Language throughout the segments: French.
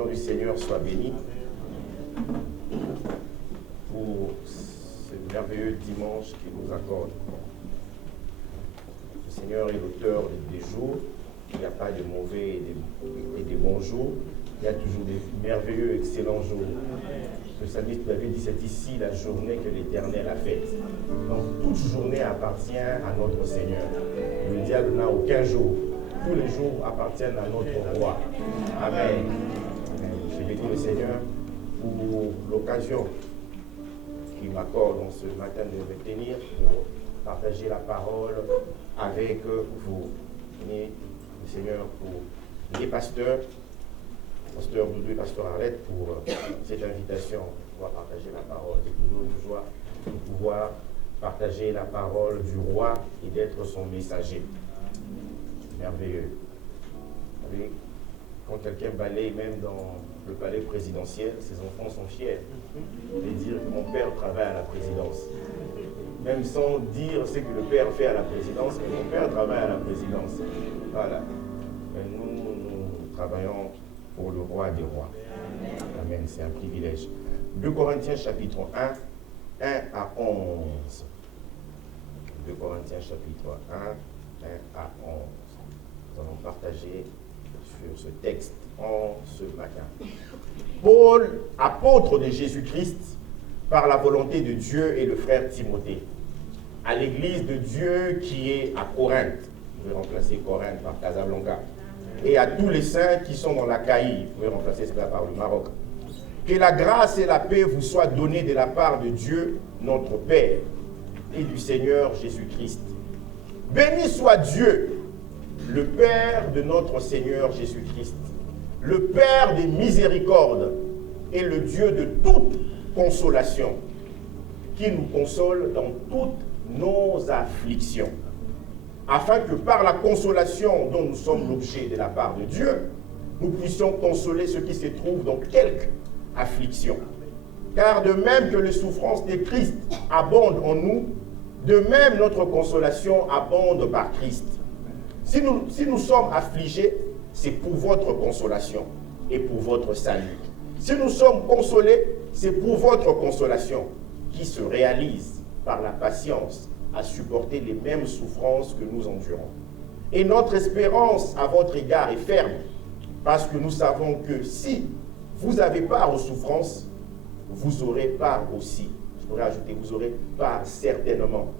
nom du Seigneur soit béni pour ce merveilleux dimanche qu'il nous accorde. Le Seigneur est l'auteur des jours. Il n'y a pas de mauvais et de bons jours. Il y a toujours des merveilleux, excellents jours. Le psalmiste David dit, c'est ici la journée que l'Éternel a faite. Donc toute journée appartient à notre Seigneur. Le diable n'a aucun jour. Tous les jours appartiennent à notre roi. Amen. Je bénis le Seigneur pour l'occasion qu'il m'accorde en ce matin de me tenir pour partager la parole avec vous. Et le Seigneur pour les pasteurs, pasteur Doudou et pasteur Arlette, pour cette invitation de pouvoir partager la parole. C'est toujours une joie de pouvoir partager la parole du roi et d'être son messager. Merveilleux. Vous savez, quand quelqu'un balaye même dans le palais présidentiel, ses enfants sont fiers de dire que mon père travaille à la présidence. Même sans dire ce que le père fait à la présidence, mais mon père travaille à la présidence. Voilà. Mais nous travaillons pour le roi des rois. Amen, c'est un privilège. 2 Corinthiens chapitre 1, 1 à 11. 2 Corinthiens chapitre 1, 1 à 11. Nous allons partager sur ce texte en ce matin. Paul, apôtre de Jésus-Christ, par la volonté de Dieu, et le frère Timothée, à l'église de Dieu qui est à Corinthe. Vous pouvez remplacer Corinthe par Casablanca. Et à tous les saints qui sont dans l'Achaïe. Vous pouvez remplacer cela par le Maroc. Que la grâce et la paix vous soient données de la part de Dieu, notre Père, et du Seigneur Jésus-Christ. Béni soit Dieu, le Père de notre Seigneur Jésus-Christ, le Père des miséricordes et le Dieu de toute consolation, qui nous console dans toutes nos afflictions, afin que par la consolation dont nous sommes l'objet de la part de Dieu, nous puissions consoler ceux qui se trouvent dans quelque affliction. Car de même que les souffrances de Christ abondent en nous, de même notre consolation abonde par Christ. Si nous sommes affligés, c'est pour votre consolation et pour votre salut. Si nous sommes consolés, c'est pour votre consolation qui se réalise par la patience à supporter les mêmes souffrances que nous endurons. Et notre espérance à votre égard est ferme, parce que nous savons que si vous avez part aux souffrances, vous aurez part aussi, je pourrais ajouter, vous aurez part certainement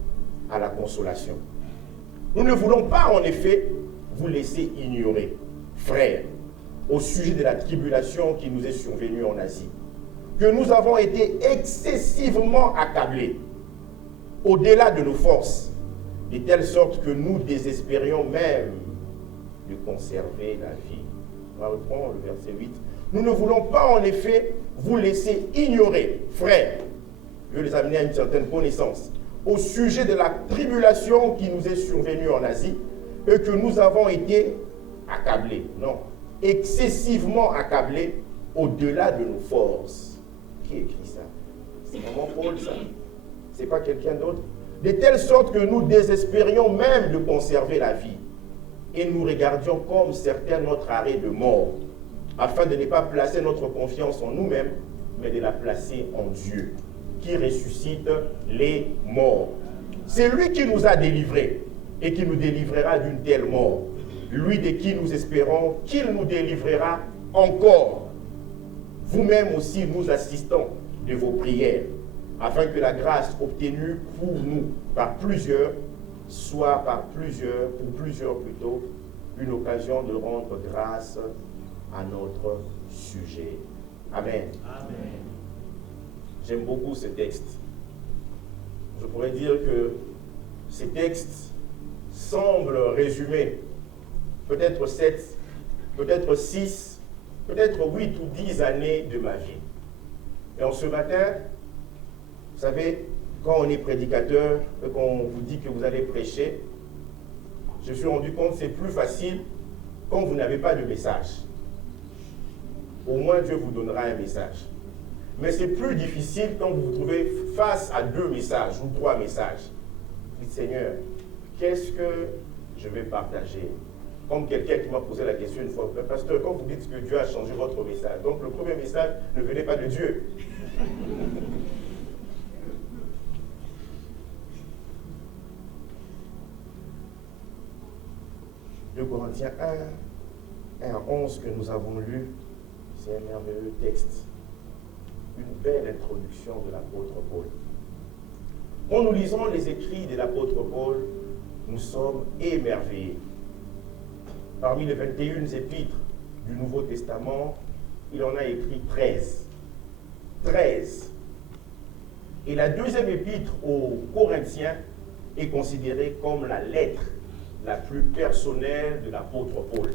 à la consolation. Nous ne voulons pas en effet vous laisser ignorer, frères, au sujet de la tribulation qui nous est survenue en Asie, que nous avons été excessivement accablés, au-delà de nos forces, de telle sorte que nous désespérions même de conserver la vie. On va reprendre le verset 8. Nous ne voulons pas en effet vous laisser ignorer, frères, je veux les amener à une certaine connaissance, au sujet de la tribulation qui nous est survenue en Asie et que nous avons été accablés. Non, excessivement accablés au-delà de nos forces. Qui écrit ça? C'est vraiment Paul, ça. C'est pas quelqu'un d'autre. De telle sorte que nous désespérions même de conserver la vie. Et nous regardions comme certains notre arrêt de mort, afin de ne pas placer notre confiance en nous-mêmes, mais de la placer en Dieu, qui ressuscite les morts. C'est lui qui nous a délivrés et qui nous délivrera d'une telle mort. Lui de qui nous espérons qu'il nous délivrera encore. Vous-même aussi nous assistons de vos prières, afin que la grâce obtenue pour nous par plusieurs soit pour plusieurs plutôt, une occasion de rendre grâce à notre sujet. Amen. Amen. J'aime beaucoup ce texte. Je pourrais dire que ces textes semblent résumer peut-être 7, peut-être 6, peut-être 8 ou 10 années de ma vie. Et en ce matin, vous savez, quand on est prédicateur et qu'on vous dit que vous allez prêcher, je me suis rendu compte que c'est plus facile quand vous n'avez pas de message. Au moins Dieu vous donnera un message. Mais c'est plus difficile quand vous vous trouvez face à 2 messages ou 3 messages. Dites, Seigneur, qu'est-ce que je vais partager? Comme quelqu'un qui m'a posé la question une fois, pasteur, quand vous dites que Dieu a changé votre message, donc le premier message ne venait pas de Dieu. 2 Corinthiens 1 à 11 que nous avons lu, c'est un merveilleux texte. Une belle introduction de l'apôtre Paul. En nous lisant les écrits de l'apôtre Paul, nous sommes émerveillés. Parmi les 21 épîtres du Nouveau Testament, il en a écrit 13. 13. Et la deuxième épître aux Corinthiens est considérée comme la lettre la plus personnelle de l'apôtre Paul.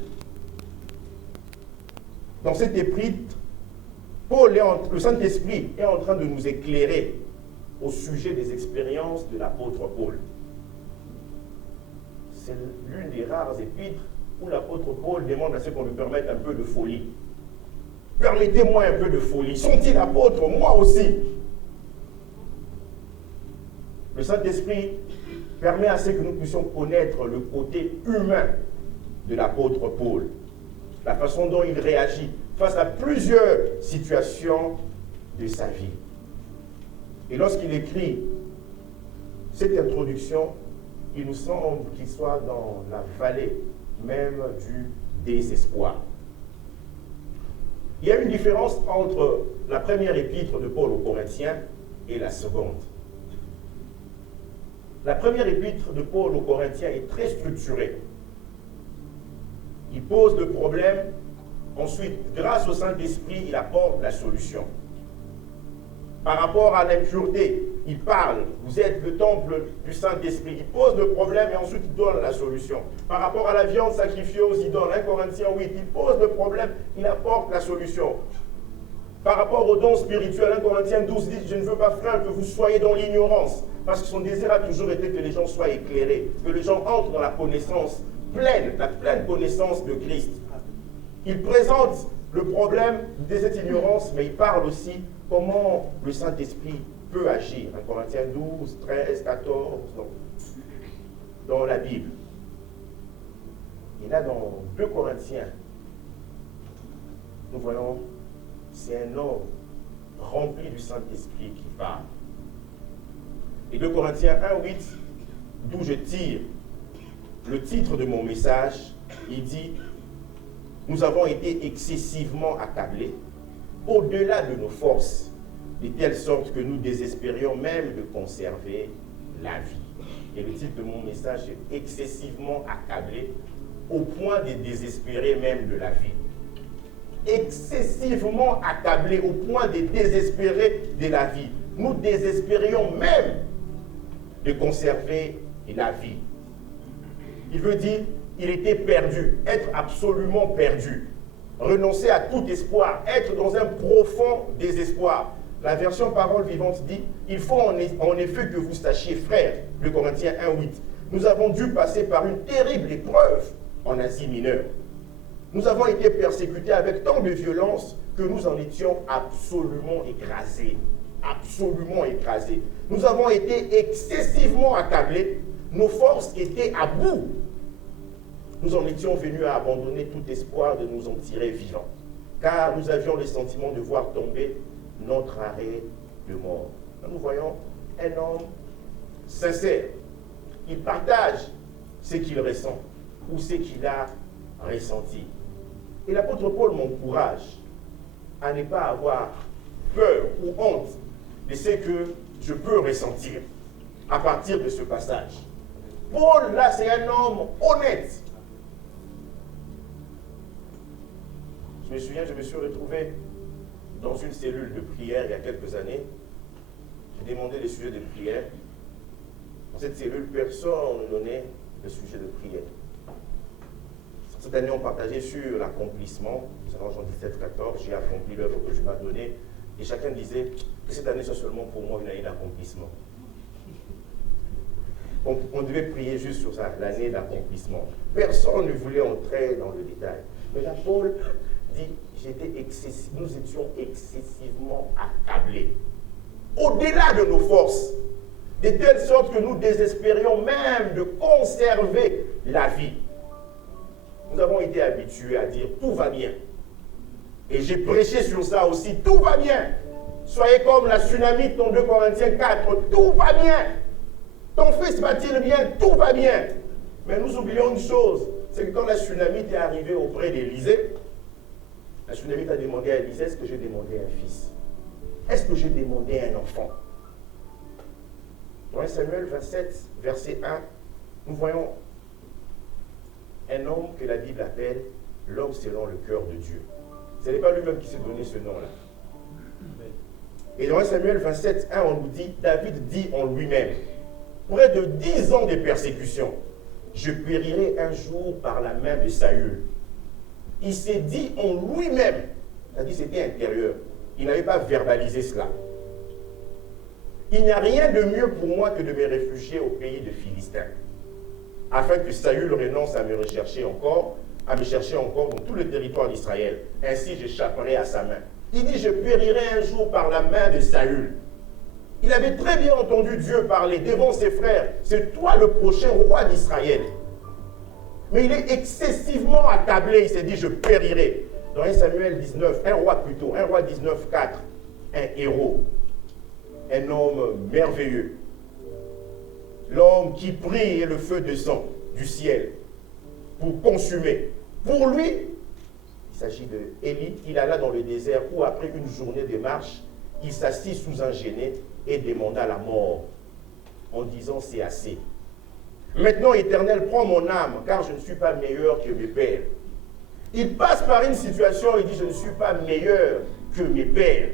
Dans cette épître, le Saint-Esprit est en train de nous éclairer au sujet des expériences de l'apôtre Paul. C'est l'une des rares épîtres où l'apôtre Paul demande à ce qu'on lui permette un peu de folie. Permettez-moi un peu de folie. Sont-ils apôtres? Moi aussi. Le Saint-Esprit permet à ce que nous puissions connaître le côté humain de l'apôtre Paul, la façon dont il réagit face à plusieurs situations de sa vie. Et lorsqu'il écrit cette introduction, il nous semble qu'il soit dans la vallée même du désespoir. Il y a une différence entre la première épître de Paul aux Corinthiens et la seconde. La première épître de Paul aux Corinthiens est très structurée. Il pose le problème, ensuite, grâce au Saint-Esprit, il apporte la solution. Par rapport à l'impureté, il parle, vous êtes le temple du Saint-Esprit. Il pose le problème et ensuite il donne la solution. Par rapport à la viande sacrifiée aux idoles, 1 Corinthiens 8, il pose le problème, il apporte la solution. Par rapport aux dons spirituels, 1 Corinthiens 12 dit, je ne veux pas, frère, que vous soyez dans l'ignorance. Parce que son désir a toujours été que les gens soient éclairés, que les gens entrent dans la connaissance pleine, la pleine connaissance de Christ. Il présente le problème de cette ignorance, mais il parle aussi comment le Saint-Esprit peut agir. 1 Corinthiens 12, 13, 14, dans la Bible. Et là, dans 2 Corinthiens, nous voyons, c'est un homme rempli du Saint-Esprit qui parle. Et 2 Corinthiens 1, 8, d'où je tire le titre de mon message, il dit « Nous avons été excessivement accablés, au-delà de nos forces, de telle sorte que nous désespérions même de conserver la vie. » Et le titre de mon message est « Excessivement accablés, au point de désespérer même de la vie. » Excessivement accablés, au point de désespérer de la vie. Nous désespérions même de conserver la vie. Il veut dire, il était perdu, être absolument perdu, renoncer à tout espoir, être dans un profond désespoir. La version Parole vivante dit, il faut en effet que vous sachiez, frères, 2 Corinthiens 1:8, nous avons dû passer par une terrible épreuve en Asie mineure. Nous avons été persécutés avec tant de violence que nous en étions absolument écrasés. Absolument écrasés. Nous avons été excessivement accablés. Nos forces étaient à bout. Nous en étions venus à abandonner tout espoir de nous en tirer vivants, car nous avions le sentiment de voir tomber notre arrêt de mort. Là, nous voyons un homme sincère. Il partage ce qu'il ressent ou ce qu'il a ressenti. Et l'apôtre Paul m'encourage à ne pas avoir peur ou honte de ce que je peux ressentir à partir de ce passage. Paul, là, c'est un homme honnête. Je me souviens, je me suis retrouvé dans une cellule de prière il y a quelques années. J'ai demandé des sujets de prière. Dans cette cellule, personne ne donnait de sujet de prière. Cette année, on partageait sur l'accomplissement. Nous avons en 17-14, j'ai accompli l'œuvre que je m'ai donnée. Et chacun disait que cette année soit seulement pour moi une année d'accomplissement. On devait prier juste sur ça, l'année d'accomplissement. Personne ne voulait entrer dans le détail. Mais là, Paul dit, nous étions excessivement accablés. Au-delà de nos forces, de telle sorte que nous désespérions même de conserver la vie. Nous avons été habitués à dire tout va bien. Et j'ai prêché sur ça aussi, tout va bien. Soyez comme la Sunamite dans 2 Corinthiens 4, tout va bien. Ton fils va-t-il bien? Tout va bien. Mais nous oublions une chose, c'est que quand la Sunamite est arrivée auprès d'Élisée, la Sunamite a demandé à Élisée, est-ce que j'ai demandé un fils? Est-ce que j'ai demandé un enfant? Dans 1 Samuel 27, verset 1, nous voyons un homme que la Bible appelle l'homme selon le cœur de Dieu. Ce n'est pas lui-même qui s'est donné ce nom-là. Et dans 1 Samuel 27, 1, on nous dit, David dit en lui-même, près de 10 ans de persécution, je périrai un jour par la main de Saül. Il s'est dit en lui-même, c'est-à-dire c'était intérieur, il n'avait pas verbalisé cela. Il n'y a rien de mieux pour moi que de me réfugier au pays de Philistins, afin que Saül renonce à me chercher encore dans tout le territoire d'Israël. Ainsi j'échapperai à sa main. Il dit, je périrai un jour par la main de Saül. Il avait très bien entendu Dieu parler devant ses frères. C'est toi le prochain roi d'Israël. Mais il est excessivement accablé. Il s'est dit, je périrai. Dans 1 Samuel 19, 1 roi 19, 4, un héros, un homme merveilleux. L'homme qui prie et le feu descend du ciel pour consumer. Pour lui, il s'agit de Élie. Il alla dans le désert où, après une journée de marche, il s'assit sous un genêt et demanda la mort, en disant, c'est assez. Maintenant, Éternel, prends mon âme, car je ne suis pas meilleur que mes pères. Il passe par une situation, il dit, je ne suis pas meilleur que mes pères.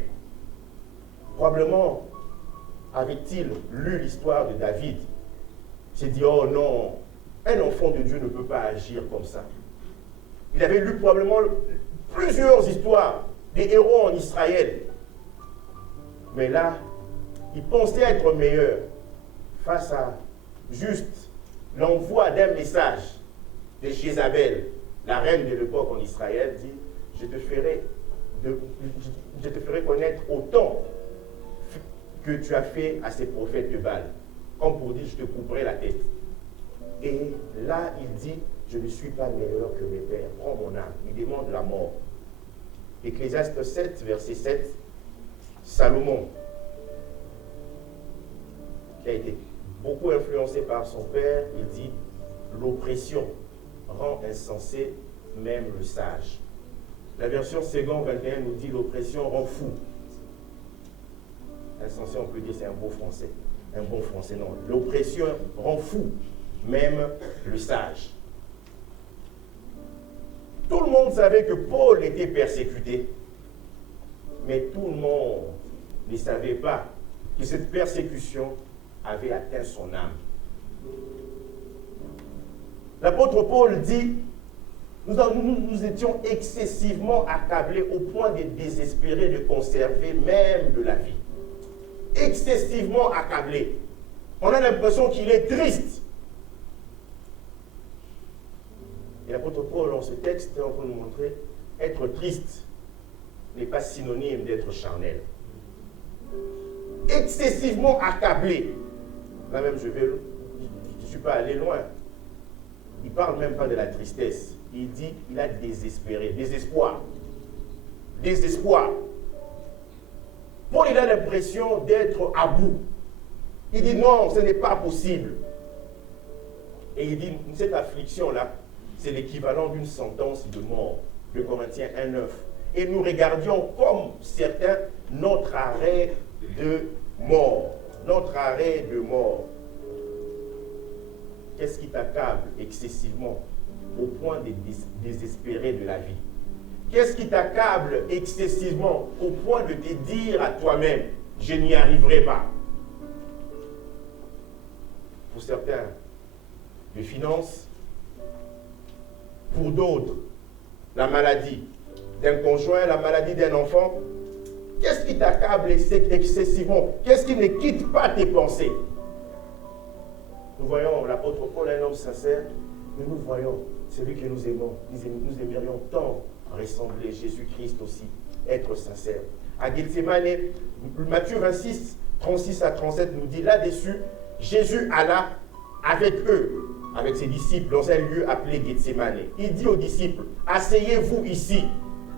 Probablement, avait-il lu l'histoire de David, il s'est dit, oh non, un enfant de Dieu ne peut pas agir comme ça. Il avait lu probablement plusieurs histoires des héros en Israël. Mais là, il pensait être meilleur face à juste l'envoi d'un message de Jézabel, la reine de l'époque en Israël, dit, je te ferai connaître autant que tu as fait à ces prophètes de Baal. Comme pour dire, je te couperai la tête. Et là, il dit, je ne suis pas meilleur que mes pères. Prends mon âme. Il demande la mort. Ecclésiaste 7, verset 7, Salomon, qui a été beaucoup influencé par son père, il dit, l'oppression rend insensé même le sage. La version Second 21 nous dit, l'oppression rend fou. Insensé, on peut dire, c'est un beau français. Un bon français, non. L'oppression rend fou même le sage. Tout le monde savait que Paul était persécuté, mais tout le monde ne savait pas que cette persécution avait atteint son âme. L'apôtre Paul dit, nous étions excessivement accablés au point de désespérer de conserver même de la vie. Excessivement accablés. On a l'impression qu'il est triste. Et l'apôtre Paul, dans ce texte, on peut nous montrer, être triste n'est pas synonyme d'être charnel. Excessivement accablé. Là même, je ne suis pas allé loin. Il ne parle même pas de la tristesse. Il dit qu'il a désespéré, désespoir. Désespoir. Paul, il a l'impression d'être à bout. Il dit non, ce n'est pas possible. Et il dit, cette affliction-là, c'est l'équivalent d'une sentence de mort. 2 Corinthiens 1,9. Et nous regardions comme certains notre arrêt de mort. Notre arrêt de mort. Qu'est-ce qui t'accable excessivement au point de désespérer de la vie? Qu'est-ce qui t'accable excessivement au point de te dire à toi-même, je n'y arriverai pas? Pour certains, les finances. Pour d'autres, la maladie d'un conjoint, la maladie d'un enfant. Qu'est-ce qui t'accable excessivement? Qu'est-ce qui ne quitte pas tes pensées? Nous voyons l'apôtre Paul, un homme sincère, mais nous voyons celui que nous aimons. Nous aimerions tant ressembler Jésus-Christ aussi, être sincère. À Gethsémane, Matthieu 26, 36 à 37 nous dit là-dessus, Jésus alla avec eux avec ses disciples dans un lieu appelé Gethsemane. Il dit aux disciples, asseyez-vous ici,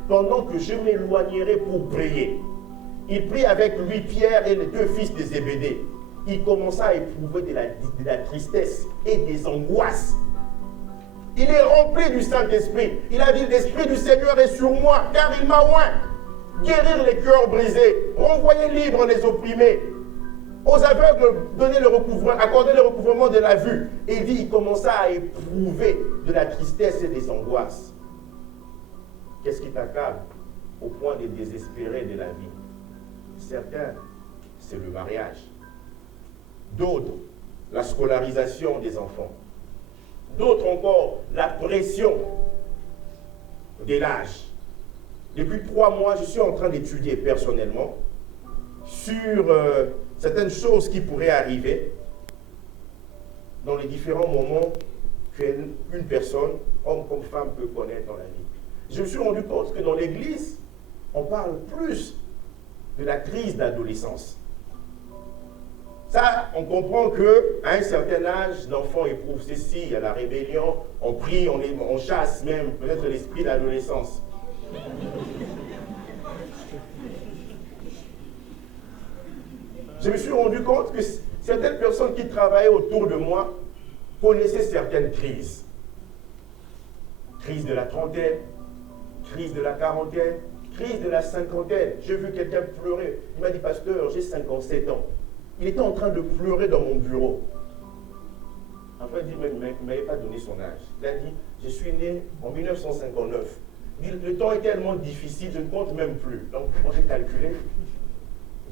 pendant que je m'éloignerai pour prier. Il prit avec lui Pierre et les deux fils de Zébédée. Il commença à éprouver de la tristesse et des angoisses. Il est rempli du Saint-Esprit. Il a dit, l'Esprit du Seigneur est sur moi, car il m'a oint. Guérir les cœurs brisés, renvoyer libres les opprimés, aux aveugles donner le recouvrement, accorder le recouvrement de la vue. Et il dit, il commença à éprouver de la tristesse et des angoisses. Qu'est-ce qui t'accable au point de désespérer de la vie? Certains, c'est le mariage. D'autres, la scolarisation des enfants. D'autres encore, la pression de l'âge. Depuis 3 mois, je suis en train d'étudier personnellement sur certaines choses qui pourraient arriver dans les différents moments qu'une personne, homme comme femme, peut connaître dans la vie. Je me suis rendu compte que dans l'Église, on parle plus de la crise d'adolescence. Ça, on comprend qu'à un certain âge, l'enfant éprouve ceci, il y a la rébellion, on prie, on chasse même peut-être l'esprit d'adolescence. Je me suis rendu compte que certaines personnes qui travaillaient autour de moi connaissaient certaines crises. Crise de la trentaine, crise de la quarantaine, crise de la cinquantaine. J'ai vu quelqu'un pleurer. Il m'a dit, pasteur, j'ai 57 ans. Il était en train de pleurer dans mon bureau. Après, il dit, mais il ne m'avait pas donné son âge. Il a dit, je suis né en 1959. Il dit, le temps est tellement difficile, je ne compte même plus. Donc, quand j'ai calculé,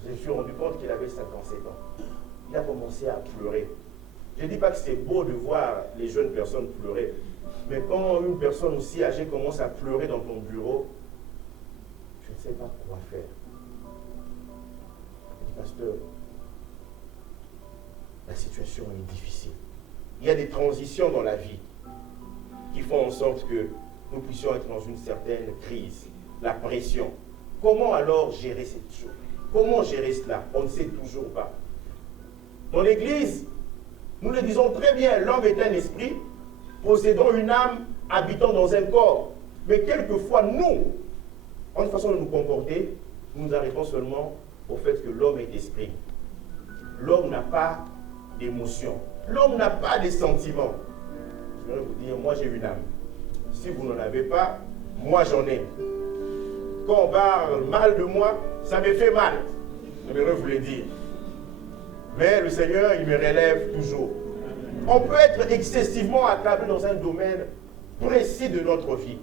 je me suis rendu compte qu'il avait 57 ans. Il a commencé à pleurer. Je ne dis pas que c'est beau de voir les jeunes personnes pleurer, mais quand une personne aussi âgée commence à pleurer dans ton bureau, je ne sais pas quoi faire. Je dis, pasteur, la situation est difficile. Il y a des transitions dans la vie qui font en sorte que nous puissions être dans une certaine crise, la pression. Comment alors gérer cette chose? Comment gérer cela? On ne sait toujours pas. Dans l'Église, nous le disons très bien, l'homme est un esprit, possédant une âme, habitant dans un corps. Mais quelquefois, nous, en façon de nous comporter, nous nous arrêtons seulement au fait que l'homme est esprit. L'homme n'a pas d'émotion. L'homme n'a pas de sentiments. Je vais vous dire, moi j'ai une âme. Si vous n'en avez pas, moi j'en ai. Quand on parle mal de moi, ça me fait mal. J'aimerais vous le dire. Mais le Seigneur, il me relève toujours. On peut être excessivement accablé dans un domaine précis de notre vie.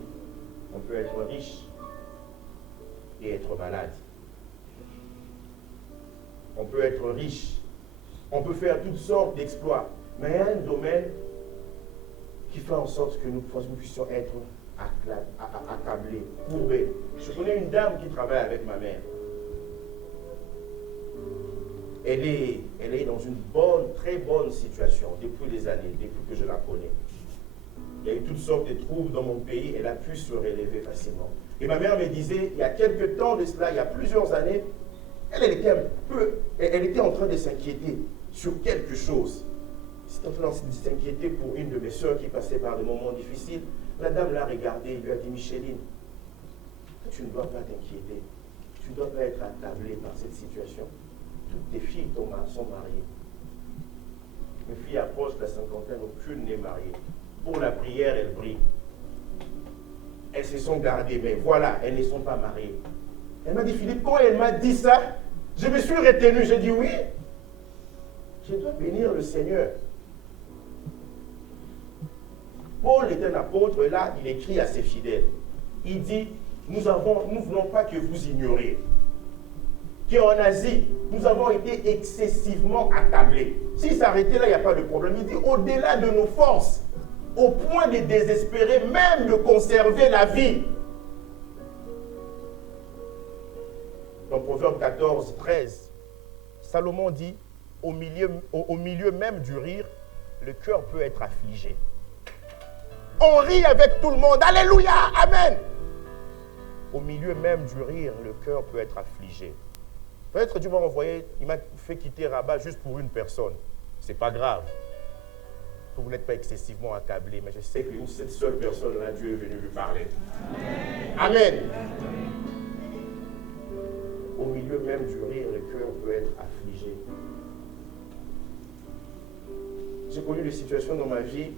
On peut être riche et être malade. On peut être riche. On peut faire toutes sortes d'exploits. Mais il y a un domaine qui fait en sorte que nous puissions être accablés, courbés. Je connais une dame qui travaille avec ma mère. Elle est dans une très bonne situation depuis des années, depuis que je la connais. Il y a eu toutes sortes de troubles dans mon pays, elle a pu se relever facilement. Et ma mère me disait, il y a quelques temps de cela, il y a plusieurs années, elle était en train de s'inquiéter sur quelque chose. Elle était en train de s'inquiéter pour une de mes soeurs qui passait par des moments difficiles. La dame l'a regardée et lui a dit, Micheline, tu ne dois pas t'inquiéter. Tu ne dois pas être accablée par cette situation. Toutes tes filles sont mariées. Mes filles approchent de la cinquantaine, aucune n'est mariée. Pour la prière, elles brillent. Elles se sont gardées, mais voilà, elles ne sont pas mariées. Elle m'a dit, Philippe, quand elle m'a dit ça, je me suis retenu. J'ai dit oui. Je dois bénir le Seigneur. Paul est un apôtre et là, il écrit à ses fidèles. Il dit, nous ne voulons pas que vous ignoriez qu'en Asie, nous avons été excessivement accablés. Si s'arrêtait là, il n'y a pas de problème. Il dit, au-delà de nos forces, au point de désespérer, même de conserver la vie. Dans Proverbe 14, 13, Salomon dit, au milieu même du rire, le cœur peut être affligé. On rit avec tout le monde. Alléluia, amen. Au milieu même du rire, le cœur peut être affligé. Peut-être Dieu m'a envoyé, il m'a fait quitter Rabat juste pour une personne. C'est pas grave. que vous n'êtes pas excessivement accablé, mais je sais que cette seule personne-là, Dieu est venu lui parler. Amen. Au milieu même du rire, le cœur peut être affligé. J'ai connu des situations dans ma vie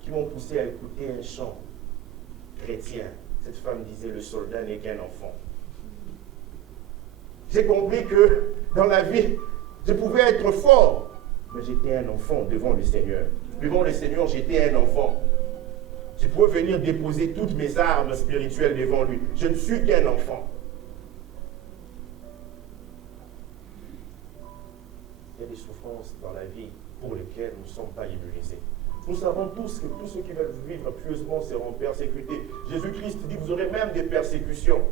qui m'ont poussé à écouter un chant chrétien. Cette femme disait, le soldat n'est qu'un enfant. J'ai compris que dans la vie, je pouvais être fort, mais j'étais un enfant devant le Seigneur. Devant le Seigneur, j'étais un enfant. Je pouvais venir déposer toutes mes armes spirituelles devant lui. Je ne suis qu'un enfant. Il y a des souffrances dans la vie pour lesquelles nous ne sommes pas immunisés. Nous savons tous que tous ceux qui veulent vivre pieusement seront persécutés. Jésus-Christ dit, vous aurez même des persécutions.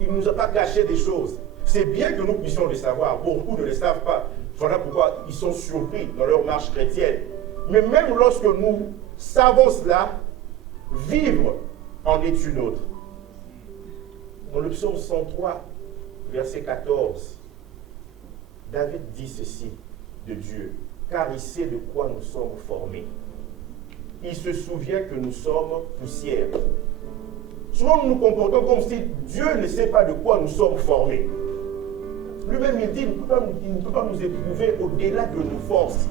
Il ne nous a pas caché des choses. C'est bien que nous puissions le savoir. Beaucoup ne le savent pas. Voilà pourquoi ils sont surpris dans leur marche chrétienne. Mais même lorsque nous savons cela, vivre en est une autre. Dans le psaume 103, verset 14, David dit ceci de Dieu, car il sait de quoi nous sommes formés. Il se souvient que nous sommes poussière. Souvent, nous nous comportons comme si Dieu ne sait pas de quoi nous sommes formés. Lui-même, il dit, il ne peut pas nous éprouver au-delà de nos forces.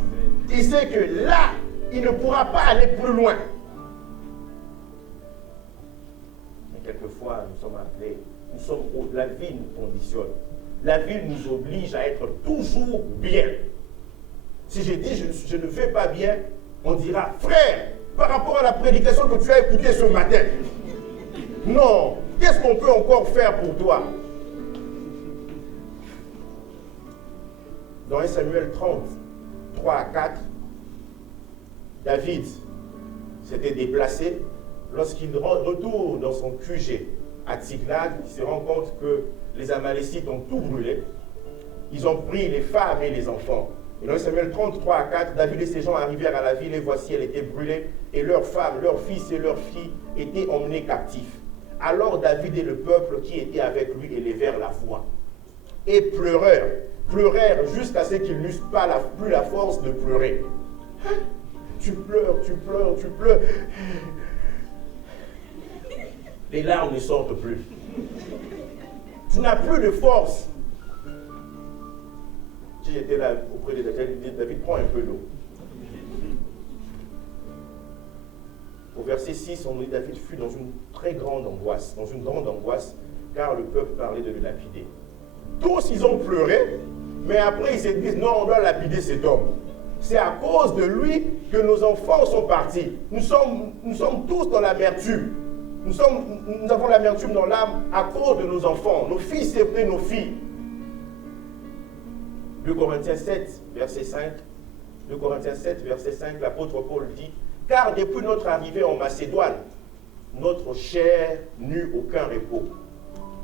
Il sait que là, il ne pourra pas aller plus loin. Mais quelquefois, nous sommes appelés, la vie nous conditionne. La vie nous oblige à être toujours bien. Si j'ai dit je ne vais pas bien, on dira, frère, par rapport à la prédication que tu as écoutée ce matin, non, qu'est-ce qu'on peut encore faire pour toi? Dans 1 Samuel 30, 3 à 4, David s'était déplacé. Lorsqu'il retourne dans son QG à Tziklag, il se rend compte que les Amalécites ont tout brûlé. Ils ont pris les femmes et les enfants. Et dans 1 Samuel 33 à 4, David et ses gens arrivèrent à la ville et voici, elle était brûlée. Et leurs femmes, leurs fils et leurs filles étaient emmenés captifs. Alors David et le peuple qui était avec lui élevèrent la voix et pleurèrent jusqu'à ce qu'ils n'eussent pas plus la force de pleurer. Tu pleures. Les larmes ne sortent plus. Tu n'as plus de force. Si j'étais là auprès de David, prends un peu d'eau. Au verset 6, on dit David fut dans une très grande angoisse, car le peuple parlait de le lapider. Tous, ils ont pleuré, mais après, ils se disent, non, on doit lapider cet homme. C'est à cause de lui que nos enfants sont partis. Nous sommes tous dans l'amertume. Nous avons l'amertume dans l'âme à cause de nos enfants, nos fils et nos filles. 2 Corinthiens 7, verset 5. 2 Corinthiens 7, verset 5, l'apôtre Paul dit, car depuis notre arrivée en Macédoine, notre chair n'eut aucun repos.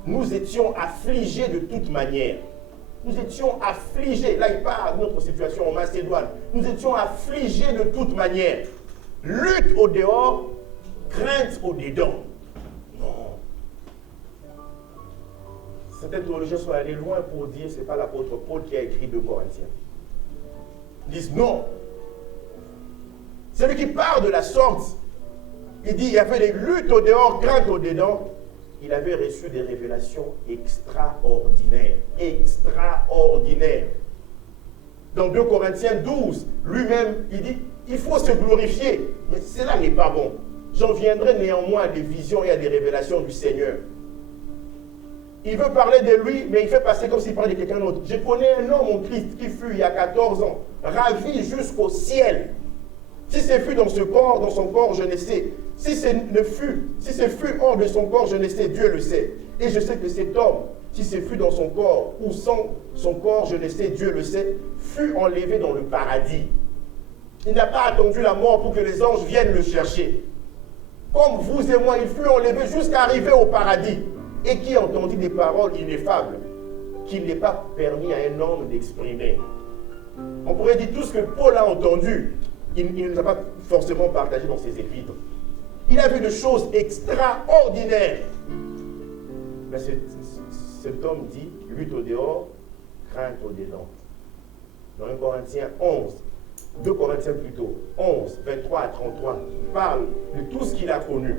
Nous étions affligés de toute manière. Nous étions affligés. Là, il parle de notre situation en Macédoine. Nous étions affligés de toute manière. Lutte au dehors, crainte au dedans. Non. Certaines théologiens sont allés loin pour dire que ce n'est pas l'apôtre Paul qui a écrit 2 Corinthiens. Ils disent non. Celui qui parle de la sorte, il dit il y avait des luttes au dehors, crainte au dedans. Il avait reçu des révélations extraordinaires. Extraordinaires. Dans 2 Corinthiens 12, lui-même, il dit, il faut se glorifier. Mais cela n'est pas bon. J'en viendrai néanmoins à des visions et à des révélations du Seigneur. Il veut parler de lui, mais il fait passer comme s'il parlait de quelqu'un d'autre. Je connais un homme en Christ qui fut, il y a 14 ans, ravi jusqu'au ciel. Si ce fut dans son corps, je ne sais. Si ce fut hors de son corps, je ne sais, Dieu le sait. Et je sais que cet homme, si ce fut dans son corps ou sans son corps, je ne sais, Dieu le sait, fut enlevé dans le paradis. Il n'a pas attendu la mort pour que les anges viennent le chercher. Comme vous et moi, il fut enlevé jusqu'à arriver au paradis. Et qui entendit des paroles ineffables qu'il n'est pas permis à un homme d'exprimer. On pourrait dire tout ce que Paul a entendu, il ne nous a pas forcément partagé dans ses épîtres. Il a vu des choses extraordinaires. Mais cet homme dit, lutte au dehors, crainte au dedans. Dans 1 Corinthiens 11, 2 Corinthiens plutôt, 11, 23 à 33, parle de tout ce qu'il a connu.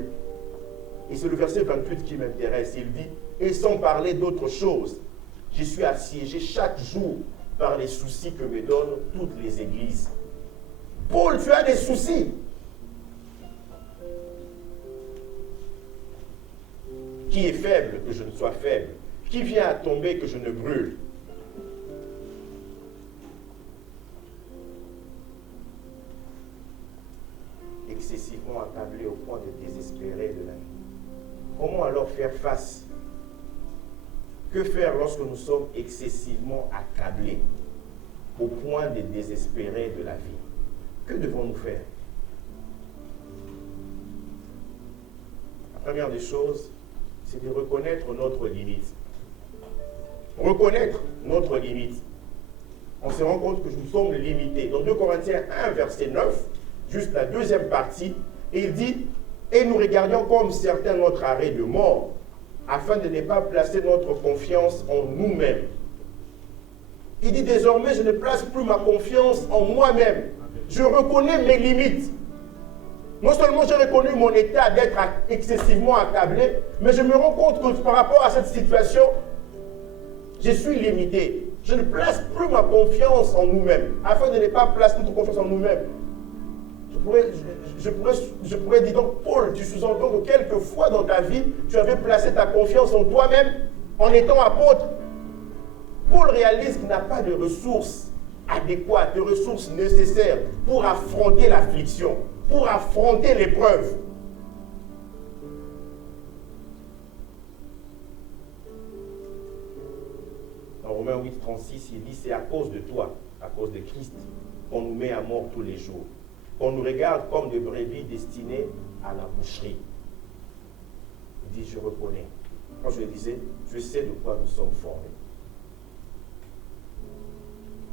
Et c'est le verset 28 qui m'intéresse. Il dit, et sans parler d'autre chose, je suis assiégé chaque jour par les soucis que me donnent toutes les églises. Paul, tu as des soucis. Qui est faible que je ne sois faible? Qui vient à tomber que je ne brûle? Excessivement accablé au point de désespérer de la vie. Comment alors faire face? Que faire lorsque nous sommes excessivement accablés au point de désespérer de la vie? Que devons-nous faire? La première des choses, c'est de reconnaître notre limite. Reconnaître notre limite. On se rend compte que nous sommes limités. Dans 2 Corinthiens 1, verset 9, juste la deuxième partie, il dit, et nous regardions comme certains notre arrêt de mort, afin de ne pas placer notre confiance en nous-mêmes. Il dit, désormais, je ne place plus ma confiance en moi-même. Je reconnais mes limites. Non seulement j'ai reconnu mon état d'être excessivement accablé, mais je me rends compte que par rapport à cette situation, je suis limité. Je ne place plus ma confiance en nous-mêmes, afin de ne pas placer notre confiance en nous-mêmes. Je pourrais dire donc, Paul, tu sous-entends que quelquefois dans ta vie, tu avais placé ta confiance en toi-même en étant apôtre. Paul réalise qu'il n'a pas de ressources adéquates, de ressources nécessaires pour affronter l'affliction, pour affronter l'épreuve. Dans Romains 8, 36, il dit, c'est à cause de toi, à cause de Christ, qu'on nous met à mort tous les jours. Qu'on nous regarde comme des brebis destinées à la boucherie. Il dit, je reconnais. Quand je le disais, je sais de quoi nous sommes formés.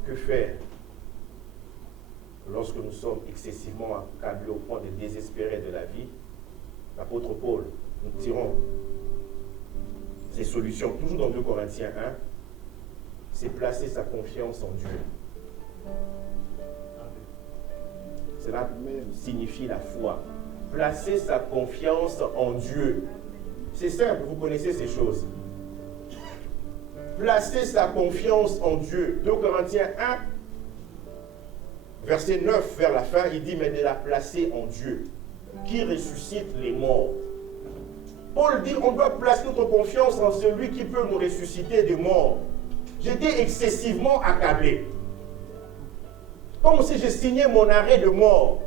Que faire lorsque nous sommes excessivement accablés au point de désespérer de la vie? L'apôtre Paul, nous tirons ces solutions, toujours dans 2 Corinthiens 1, c'est placer sa confiance en Dieu. Cela signifie la foi. Placer sa confiance en Dieu. C'est simple, vous connaissez ces choses. Placer sa confiance en Dieu. 2 Corinthiens 1, verset 9 vers la fin, il dit, mais de la placer en Dieu, qui ressuscite les morts. Paul dit, on doit placer notre confiance en celui qui peut nous ressusciter des morts. J'étais excessivement accablé. Comme si j'ai signé mon arrêt de mort.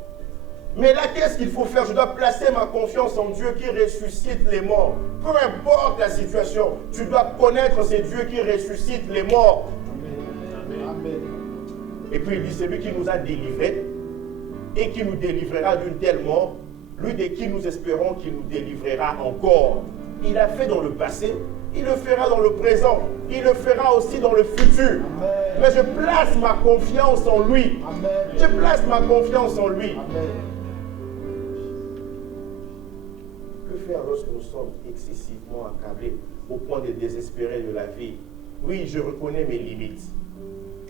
Mais là, qu'est-ce qu'il faut faire? Je dois placer ma confiance en Dieu qui ressuscite les morts. Peu importe la situation, tu dois connaître ce Dieu qui ressuscite les morts. Amen. Et puis il dit, celui qui nous a délivrés et qui nous délivrera d'une telle mort, lui de qui nous espérons qu'il nous délivrera encore. Il a fait dans le passé, il le fera dans le présent, il le fera aussi dans le futur. Amen. Mais je place ma confiance en lui. Amen. Je place ma confiance en lui. Amen. Que faire lorsque nous sommes excessivement accablés au point de désespérer de la vie? Oui, je reconnais mes limites.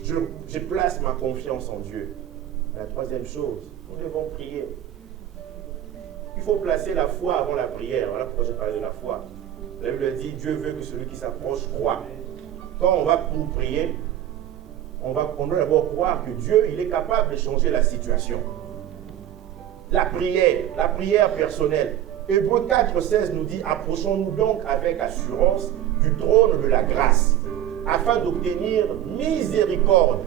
Je place ma confiance en Dieu. La troisième chose, nous devons prier. Il faut placer la foi avant la prière. Voilà pourquoi j'ai parlé de la foi. La Bible dit, Dieu veut que celui qui s'approche croit. Quand on va pour prier, on doit d'abord croire que Dieu, il est capable de changer la situation. La prière personnelle. Hébreux 4, 16 nous dit, approchons-nous donc avec assurance du trône de la grâce, afin d'obtenir miséricorde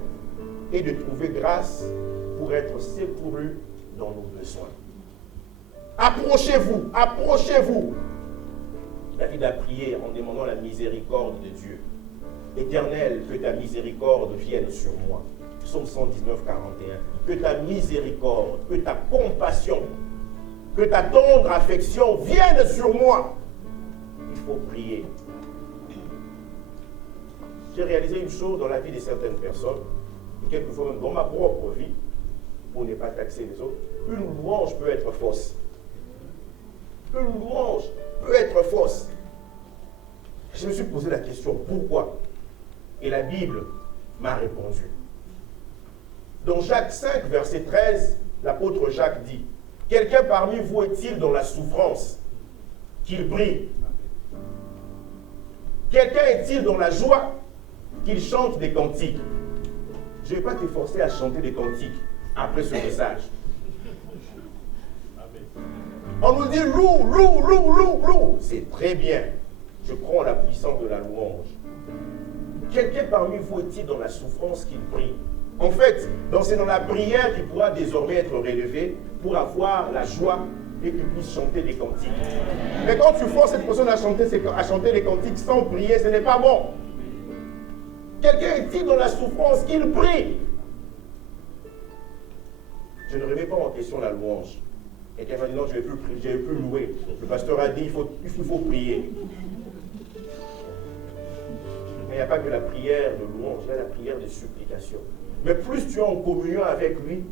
et de trouver grâce pour être secourus dans nos besoins. Approchez-vous, approchez-vous. David a prié en demandant la miséricorde de Dieu. Éternel, que ta miséricorde vienne sur moi. Psaume 119, 41. Que ta miséricorde, que ta compassion, que ta tendre affection vienne sur moi. Il faut prier. J'ai réalisé une chose dans la vie de certaines personnes, et quelquefois même dans ma propre vie, pour ne pas taxer les autres. Une louange peut être fausse. Une louange peut être fausse. Je me suis posé la question, pourquoi? Et la Bible m'a répondu. Dans Jacques 5, verset 13, l'apôtre Jacques dit, « Quelqu'un parmi vous est-il dans la souffrance, qu'il prie? Quelqu'un est-il dans la joie, qu'il chante des cantiques? » Je ne vais pas te forcer à chanter des cantiques après ce message. On nous dit loue, loue, loue, loue, loue. C'est très bien. Je prends la puissance de la louange. Quelqu'un parmi vous est-il dans la souffrance qu'il prie? En fait, c'est dans la prière qu'il pourra désormais être relevé pour avoir la joie et qu'il puisse chanter des cantiques. Mais quand tu forces cette personne à chanter des cantiques sans prier, ce n'est pas bon. Quelqu'un est-il dans la souffrance qu'il prie? Je ne remets pas en question la louange. Et quelqu'un dit non, je ne vais plus louer. Le pasteur a dit il faut prier. Mais il n'y a pas que la prière de louange, il y a la prière de supplication. Mais plus tu es en communion avec lui,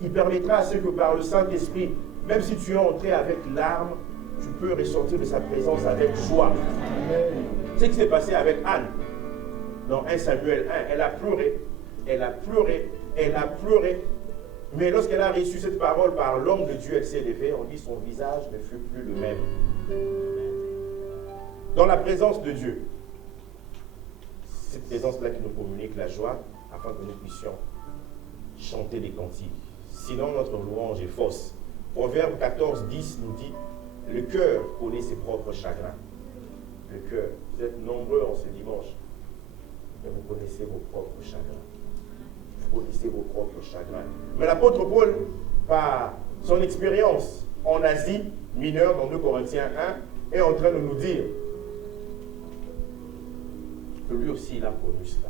il permettra à ce que par le Saint-Esprit, même si tu es entré avec larmes, tu peux ressortir de sa présence avec joie. C'est ce qui s'est passé avec Anne. Dans 1 Samuel 1, elle a pleuré, elle a pleuré, elle a pleuré. Mais lorsqu'elle a reçu cette parole par l'homme de Dieu, elle s'est levée, on dit son visage ne fut plus le même. Dans la présence de Dieu, cette présence-là qui nous communique la joie, afin que nous puissions chanter des cantiques. Sinon, notre louange est fausse. Proverbe 14, 10 nous dit, le cœur connaît ses propres chagrins. Le cœur. Vous êtes nombreux en ce dimanche, mais vous connaissez vos propres chagrins. Vous connaissez vos propres chagrins. Mais l'apôtre Paul, par son expérience en Asie mineure, dans 2 Corinthiens 1, est en train de nous dire que lui aussi, il a connu cela.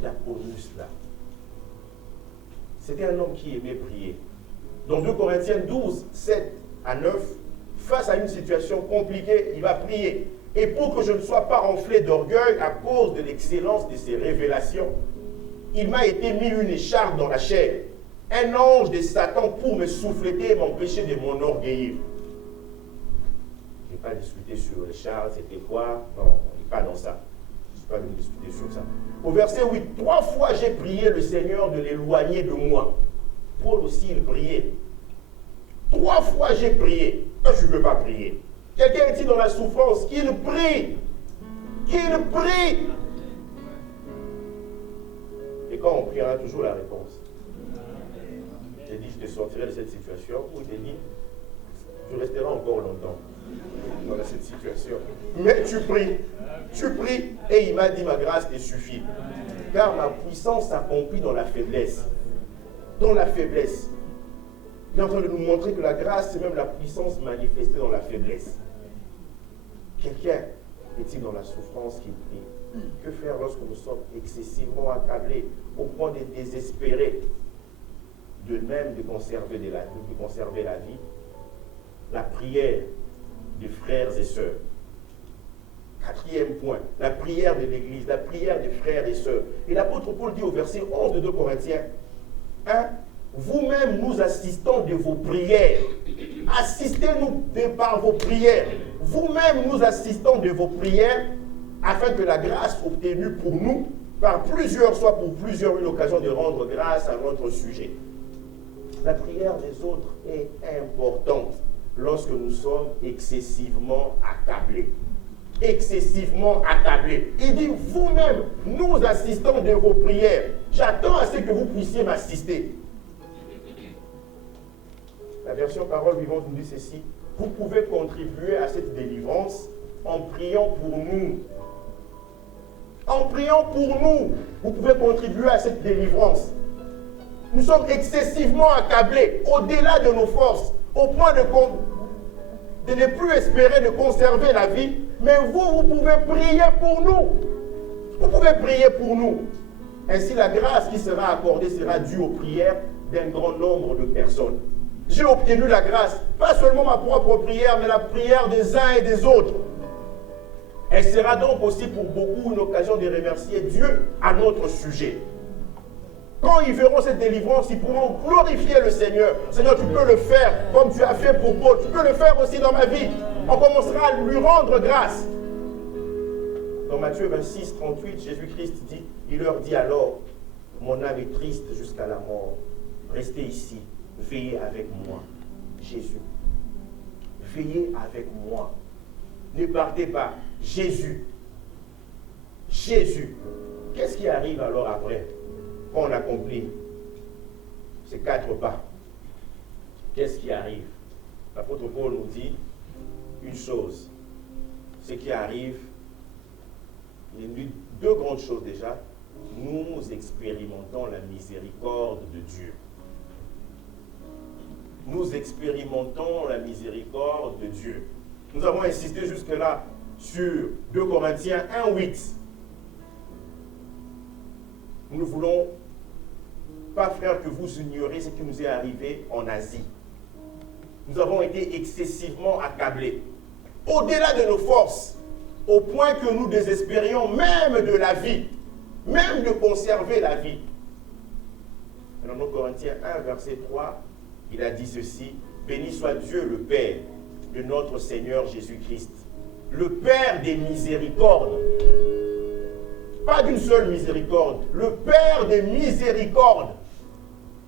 Il a connu cela. C'était un homme qui aimait prier. Dans 2 Corinthiens 12, 7 à 9, face à une situation compliquée, il va prier. Et pour que je ne sois pas enflé d'orgueil à cause de l'excellence de ses révélations, il m'a été mis une écharpe dans la chair, un ange de Satan pour me souffleter et m'empêcher de m'enorgueillir. Je n'ai pas discuté sur l'écharpe, c'était quoi? Non, on n'est pas dans ça. Je ne suis pas venu discuter sur ça. Au verset 8, 3 fois j'ai prié le Seigneur de l'éloigner de moi. Paul aussi, il priait. 3 fois j'ai prié. Toi, tu ne peux pas prier. Quelqu'un est-il dans la souffrance? Qu'il prie. Qu'il prie. Et quand on prie, on a toujours la réponse. J'ai dit, je te sortirai de cette situation. Ou j'ai dit, tu resteras encore longtemps dans cette situation. Mais tu pries, et il m'a dit, ma grâce te suffit. Car ma puissance s'accomplit dans la faiblesse. Dans la faiblesse. Il est en train de nous montrer que la grâce, c'est même la puissance manifestée dans la faiblesse. Quelqu'un est-il dans la souffrance qui prie? Que faire lorsque nous sommes excessivement accablés au point de désespérer, de même de conserver la vie? La prière des frères et sœurs. 4e point, la prière de l'Église, la prière des frères et sœurs. Et l'apôtre Paul dit au verset 11 de 2 Corinthiens 1, vous-même nous assistons de vos prières. Assistez-nous par vos prières. Vous-même nous assistons de vos prières afin que la grâce obtenue pour nous, par plusieurs, soit pour plusieurs, une occasion de rendre grâce à notre sujet. La prière des autres est importante lorsque nous sommes excessivement accablés. Excessivement accablés. Il dit, vous-même, nous assistons de vos prières. J'attends à ce que vous puissiez m'assister. La version Parole Vivante nous dit ceci, vous pouvez contribuer à cette délivrance en priant pour nous. En priant pour nous, vous pouvez contribuer à cette délivrance. Nous sommes excessivement accablés, au-delà de nos forces, au point de ne plus espérer de conserver la vie, mais vous pouvez prier pour nous. Vous pouvez prier pour nous. Ainsi, la grâce qui sera accordée sera due aux prières d'un grand nombre de personnes. J'ai obtenu la grâce, pas seulement ma propre prière, mais la prière des uns et des autres. Elle sera donc aussi pour beaucoup une occasion de remercier Dieu à notre sujet. Quand ils verront cette délivrance, ils pourront glorifier le Seigneur. Seigneur, tu peux le faire comme tu as fait pour Paul. Tu peux le faire aussi dans ma vie. On commencera à lui rendre grâce. Dans Matthieu 26, 38, Jésus-Christ dit, il leur dit alors, mon âme est triste jusqu'à la mort. Restez ici, veillez avec moi. Jésus. Veillez avec moi. Ne partez pas. Jésus. Jésus. Qu'est-ce qui arrive alors après, quand on accomplit ces 4 pas? Qu'est-ce qui arrive? L'apôtre Paul nous dit une chose. Ce qui arrive, il y a 2 grandes choses déjà. Nous expérimentons la miséricorde de Dieu. Nous expérimentons la miséricorde de Dieu. Nous avons insisté jusque-là sur 2 Corinthiens 1:8. Nous ne voulons pas, frère, que vous ignorez ce qui nous est arrivé en Asie. Nous avons été excessivement accablés, au-delà de nos forces, au point que nous désespérions même de la vie, même de conserver la vie. Dans 2 Corinthiens 1, verset 3, il a dit ceci: béni soit Dieu le Père de notre Seigneur Jésus-Christ, le Père des miséricordes. Pas d'une seule miséricorde, le Père des miséricordes.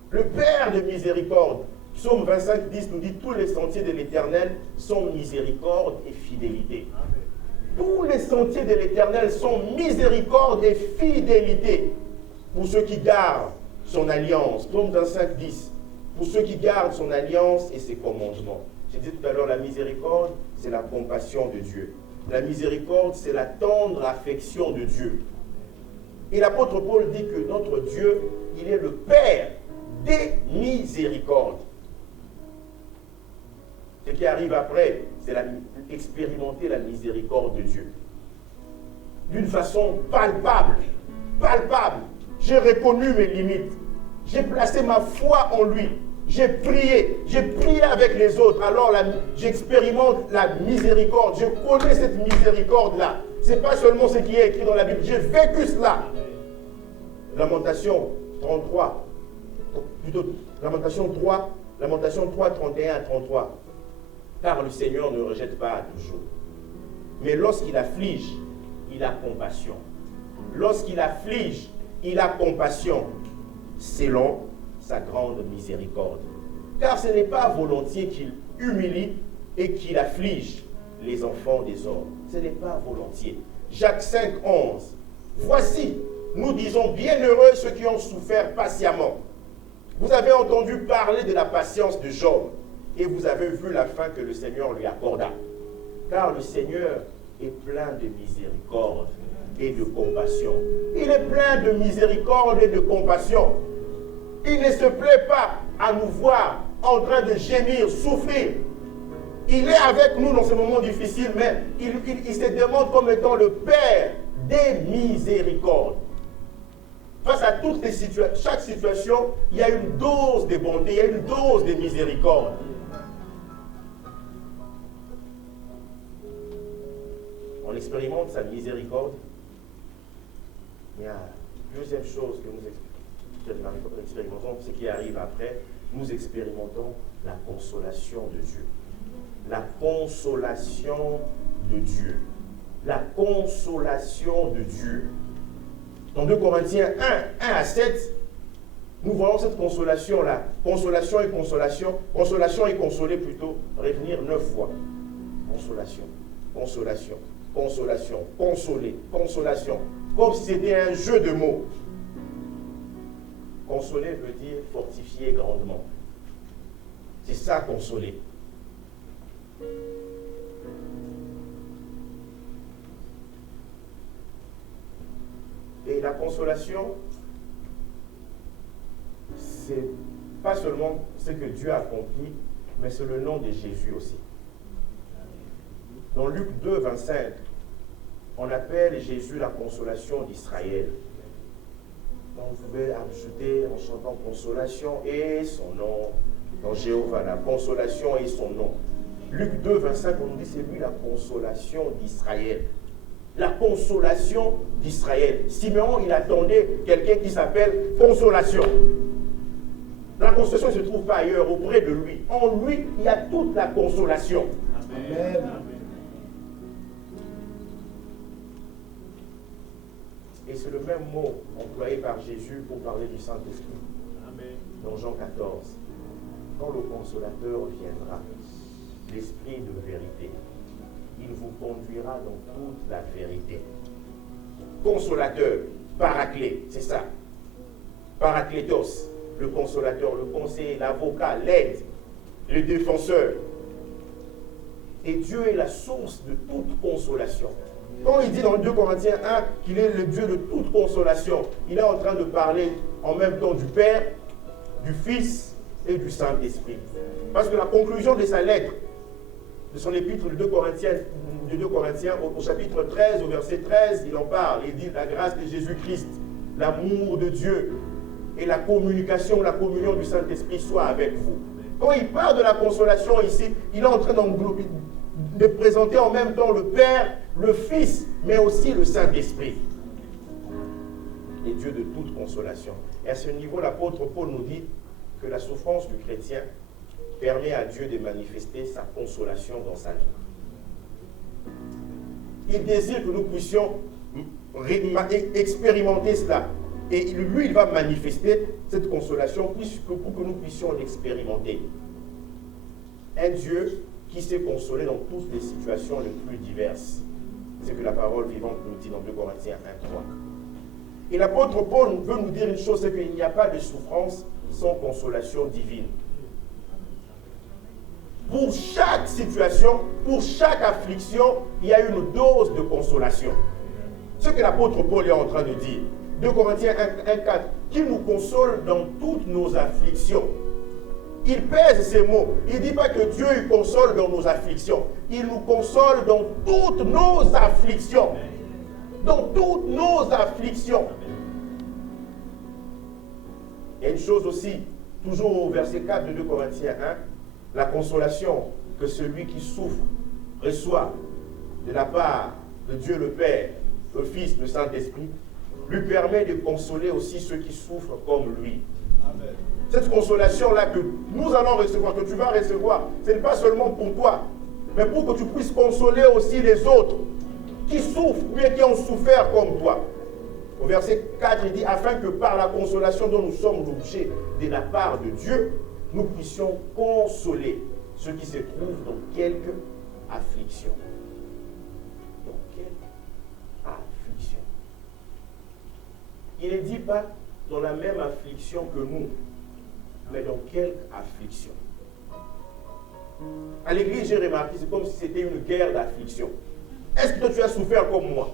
Le Père de miséricorde. Psaume 25, 10 nous dit: tous les sentiers de l'Éternel sont miséricorde et fidélité. Amen. Tous les sentiers de l'Éternel sont miséricorde et fidélité pour ceux qui gardent son alliance. Psaume 25, 10. Pour ceux qui gardent son alliance et ses commandements. J'ai dit tout à l'heure, la miséricorde, c'est la compassion de Dieu. La miséricorde, c'est la tendre affection de Dieu. Et l'apôtre Paul dit que notre Dieu, il est le Père des miséricordes. Ce qui arrive après, c'est expérimenter la miséricorde de Dieu. D'une façon palpable. Palpable. J'ai reconnu mes limites. J'ai placé ma foi en lui. J'ai prié avec les autres. Alors j'expérimente la miséricorde. Je connais cette miséricorde-là. Ce n'est pas seulement ce qui est écrit dans la Bible. J'ai vécu cela. Lamentation 33. Plutôt, Lamentation 3, 31 à 33. Car le Seigneur ne rejette pas toujours. Mais lorsqu'il afflige, il a compassion. Lorsqu'il afflige, il a compassion. Selon sa grande miséricorde. Car ce n'est pas volontiers qu'il humilie et qu'il afflige les enfants des hommes. Ce n'est pas volontiers. Jacques 5, 11. Voici, nous disons bienheureux ceux qui ont souffert patiemment. Vous avez entendu parler de la patience de Job et vous avez vu la fin que le Seigneur lui accorda. Car le Seigneur est plein de miséricorde et de compassion. Il est plein de miséricorde et de compassion. Il ne se plaît pas à nous voir en train de gémir, souffrir. Il est avec nous dans ces moments difficiles, mais il se demande comme étant le Père des miséricordes. Face à toutes les situations, chaque situation, il y a une dose de bonté, il y a une dose de miséricorde. On expérimente sa miséricorde. Il y a une deuxième chose que nous expérimentons, ce qui arrive après, nous expérimentons la consolation de Dieu. La consolation de Dieu. La consolation de Dieu. Dans 2 Corinthiens 1 à 7, nous voyons cette consolation-là. Consolation et consolation. Consolation et consoler plutôt. Revenir 9 fois. Consolation. Consolation. Consolation. Consoler. Consolation. Comme si c'était un jeu de mots. Consoler veut dire fortifier grandement. C'est ça, consoler. Et la consolation, c'est pas seulement ce que Dieu a accompli, mais c'est le nom de Jésus aussi. Dans Luc 2, 25, on appelle Jésus la consolation d'Israël. Donc vous pouvez ajouter en chantant consolation et son nom. Dans Jéhovah, la consolation et son nom. Luc 2, 25, on nous dit c'est lui la consolation d'Israël. La consolation d'Israël. Simeon, il attendait quelqu'un qui s'appelle consolation. La consolation ne se trouve pas ailleurs, auprès de lui. En lui, il y a toute la consolation. Amen. Et c'est le même mot employé par Jésus pour parler du Saint-Esprit. Dans Jean 14, quand le Consolateur viendra, l'Esprit de vérité, il vous conduira dans toute la vérité. Consolateur, paraclet, c'est ça. Paraclétos, le consolateur, le conseiller, l'avocat, l'aide, le défenseur. Et Dieu est la source de toute consolation. Quand il dit dans 2 Corinthiens 1 qu'il est le Dieu de toute consolation, il est en train de parler en même temps du Père, du Fils et du Saint-Esprit. Parce que la conclusion de sa lettre, de son épître de 2 Corinthiens au chapitre 13, au verset 13, il en parle. Il dit la grâce de Jésus-Christ, l'amour de Dieu et la communication, la communion du Saint-Esprit soit avec vous. Quand il parle de la consolation ici, il est en train de présenter en même temps le Père, le Fils, mais aussi le Saint-Esprit. Et Dieu de toute consolation. Et à ce niveau, l'apôtre Paul nous dit que la souffrance du chrétien permet à Dieu de manifester sa consolation dans sa vie. Il désire que nous puissions expérimenter cela. Et lui, il va manifester cette consolation pour que nous puissions l'expérimenter. Un Dieu qui s'est consolé dans toutes les situations les plus diverses. C'est ce que la parole vivante nous dit dans 2 Corinthiens 1:3. Et l'apôtre Paul veut nous dire une chose, c'est qu'il n'y a pas de souffrance sans consolation divine. Pour chaque situation, pour chaque affliction, il y a une dose de consolation. Ce que l'apôtre Paul est en train de dire. 2 Corinthiens 1:4, qui nous console dans toutes nos afflictions. Il pèse ces mots. Il ne dit pas que Dieu il console dans nos afflictions. Il nous console dans toutes nos afflictions. Dans toutes nos afflictions. Il y a une chose aussi, toujours au verset 4 de 2 Corinthiens 1, la consolation que celui qui souffre reçoit de la part de Dieu le Père, le Fils, le Saint-Esprit, lui permet de consoler aussi ceux qui souffrent comme lui. Amen. Cette consolation-là que nous allons recevoir, que tu vas recevoir, ce n'est pas seulement pour toi, mais pour que tu puisses consoler aussi les autres qui souffrent, mais qui ont souffert comme toi. Au verset 4, il dit, afin que par la consolation dont nous sommes l'objet de la part de Dieu, nous puissions consoler ceux qui se trouvent dans quelque affliction. Dans quelle affliction? Il ne dit pas dans la même affliction que nous, mais dans quelle affliction? À l'église, j'ai remarqué, c'est comme si c'était une guerre d'affliction. Est-ce que toi tu as souffert comme moi?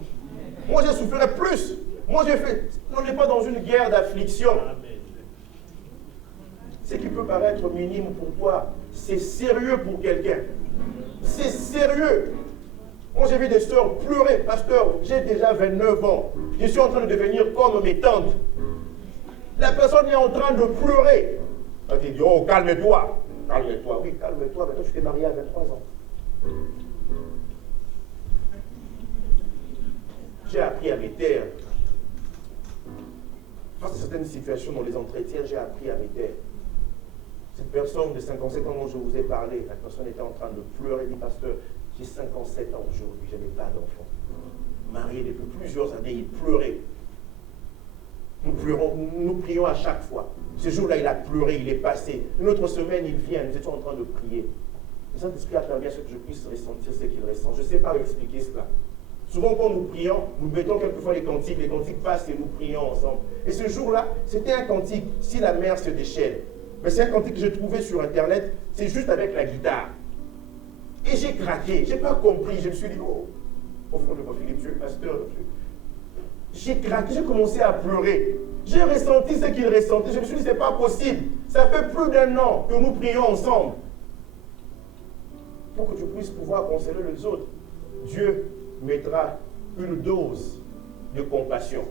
Moi, j'ai souffert plus. Moi, j'ai fait. On n'est pas dans une guerre d'affliction. Ce qui peut paraître minime pour toi, c'est sérieux pour quelqu'un. C'est sérieux. Moi, j'ai vu des sœurs pleurer. Pasteur, j'ai déjà 29 ans. Je suis en train de devenir comme mes tantes. La personne est en train de pleurer. Elle te dit, oh, calme-toi. Calme-toi. Oui, calme-toi. Maintenant, tu t'es marié à 23 ans. J'ai appris à me taire. Face à certaines situations dans les entretiens, j'ai appris à me taire. Cette personne de 57 ans dont je vous ai parlé, la personne était en train de pleurer. Elle dit, pasteur, j'ai 57 ans aujourd'hui, je n'ai pas d'enfant. Marié depuis plusieurs années, il pleurait. Nous prions à chaque fois. Ce jour-là, il a pleuré, il est passé. Une autre semaine, il vient, nous étions en train de prier. Le Saint-Esprit a permis à ce que je puisse ressentir ce qu'il ressent. Je ne sais pas expliquer cela. Souvent, quand nous prions, nous mettons quelquefois les cantiques passent et nous prions ensemble. Et ce jour-là, c'était un cantique, si la mer se déchaîne. Mais c'est un cantique que j'ai trouvé sur Internet, c'est juste avec la guitare. Et j'ai craqué, je n'ai pas compris. Je me suis dit, oh, au fond de moi, Philippe, tu es pasteur. J'ai craqué, j'ai commencé à pleurer. J'ai ressenti ce qu'il ressentait. Je me suis dit, ce n'est pas possible. Ça fait plus d'1 an que nous prions ensemble. Pour que tu puisses pouvoir consoler les autres, Dieu mettra une dose de compassion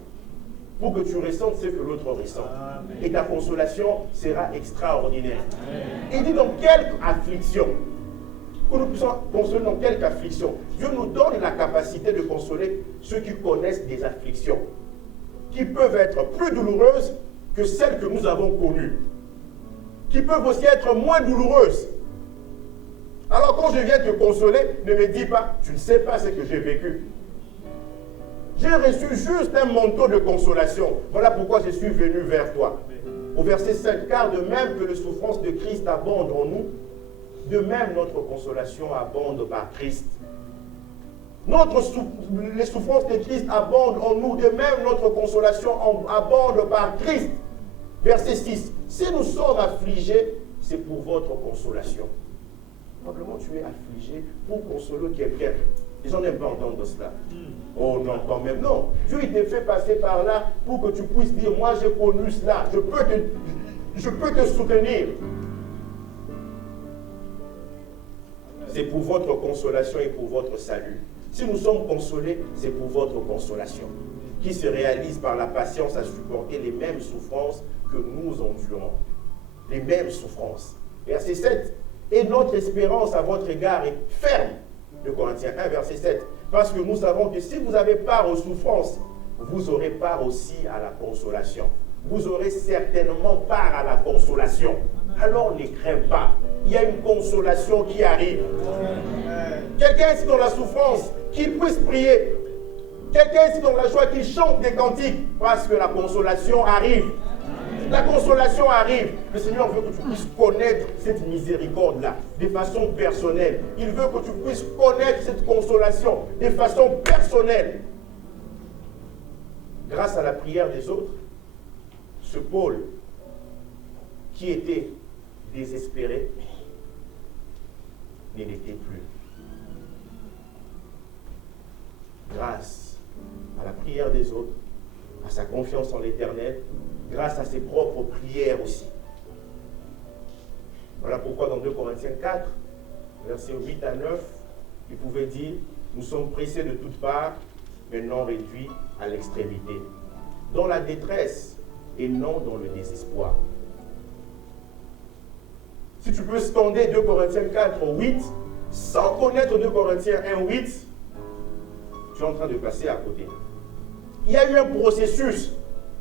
pour que tu ressentes ce que l'autre ressent. Amen. Et ta consolation sera extraordinaire. Amen. Il dit dans quelque affliction, que nous puissions consoler dans quelque affliction. Dieu nous donne la capacité de consoler ceux qui connaissent des afflictions qui peuvent être plus douloureuses que celles que nous avons connues, qui peuvent aussi être moins douloureuses. Alors quand je viens te consoler, ne me dis pas, tu ne sais pas ce que j'ai vécu. J'ai reçu juste un manteau de consolation. Voilà pourquoi je suis venu vers toi. Au verset 7, car de même que les souffrances de Christ abondent en nous, de même notre consolation abonde par Christ. Les souffrances de Christ abondent en nous, de même notre consolation abonde par Christ. Verset 6, si nous sommes affligés, c'est pour votre consolation. Probablement tu es affligé pour consoler quelqu'un. Les gens n'aiment pas entendre cela. Oh non, quand même, non. Dieu il te fait passer par là pour que tu puisses dire, moi j'ai connu cela, je peux te soutenir. C'est pour votre consolation et pour votre salut. Si nous sommes consolés, c'est pour votre consolation, qui se réalise par la patience à supporter les mêmes souffrances que nous endurons. Les mêmes souffrances. Verset 7. Et notre espérance à votre égard est ferme. De Corinthiens 1, verset 7. Parce que nous savons que si vous avez part aux souffrances, vous aurez part aussi à la consolation. Vous aurez certainement part à la consolation. Alors ne crains pas. Il y a une consolation qui arrive. Quelqu'un ici dans la souffrance, qu'il puisse prier. Quelqu'un ici dans la joie, qu'il chante des cantiques. Parce que la consolation arrive. La consolation arrive. Le Seigneur veut que tu puisses connaître cette miséricorde-là de façon personnelle. Il veut que tu puisses connaître cette consolation de façon personnelle. Grâce à la prière des autres, ce Paul, qui était désespéré, ne l'était plus. Grâce à la prière des autres, à sa confiance en l'Éternel, grâce à ses propres prières aussi. Voilà pourquoi dans 2 Corinthiens 4, versets 8 à 9, il pouvait dire, nous sommes pressés de toutes parts, mais non réduits à l'extrémité, dans la détresse et non dans le désespoir. Si tu peux scander 2 Corinthiens 4, 8, sans connaître 2 Corinthiens 1, 8, tu es en train de passer à côté. Il y a eu un processus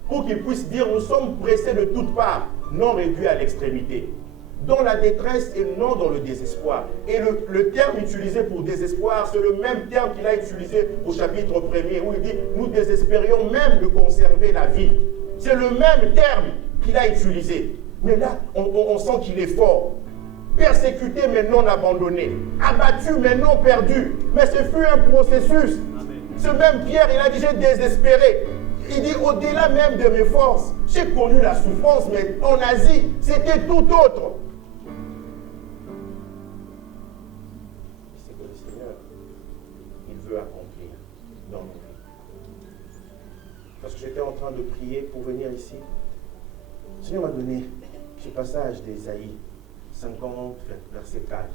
pour qu'il puisse dire, nous sommes pressés de toutes parts, non réduits à l'extrémité, dans la détresse et non dans le désespoir. Et le terme utilisé pour désespoir, c'est le même terme qu'il a utilisé au chapitre 1er, où il dit, nous désespérions même de conserver la vie. C'est le même terme qu'il a utilisé. Mais là, on sent qu'il est fort. Persécuté mais non abandonné. Abattu mais non perdu. Mais ce fut un processus. Amen. Ce même Pierre, il a dit, j'ai désespéré. Il dit, au-delà même de mes forces, j'ai connu la souffrance, mais en Asie, c'était tout autre. C'est que le Seigneur, il veut accomplir dans nos vies. Parce que j'étais en train de prier pour venir ici. Le Seigneur m'a donné ce passage d'Ésaïe 50, verset 4,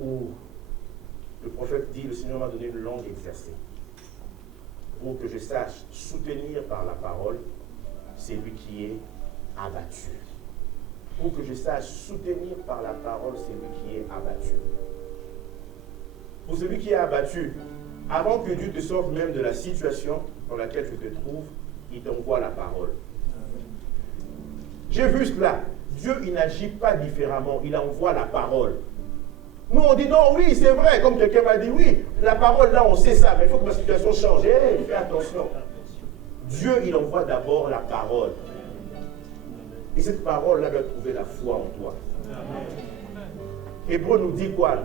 où le prophète dit, le Seigneur m'a donné une langue exercée, pour que je sache soutenir par la parole celui qui est abattu. Pour que je sache soutenir par la parole celui qui est abattu. Pour celui qui est abattu, avant que Dieu te sorte même de la situation dans laquelle tu te trouves, il t'envoie la parole. J'ai vu cela. Dieu, il n'agit pas différemment. Il envoie la parole. Nous, on dit non, oui, c'est vrai. Comme quelqu'un m'a dit, oui, la parole, là, on sait ça. Mais il faut que ma situation change. Hey, fais attention. Dieu, il envoie d'abord la parole. Et cette parole-là doit trouver la foi en toi. Hébreu nous dit quoi?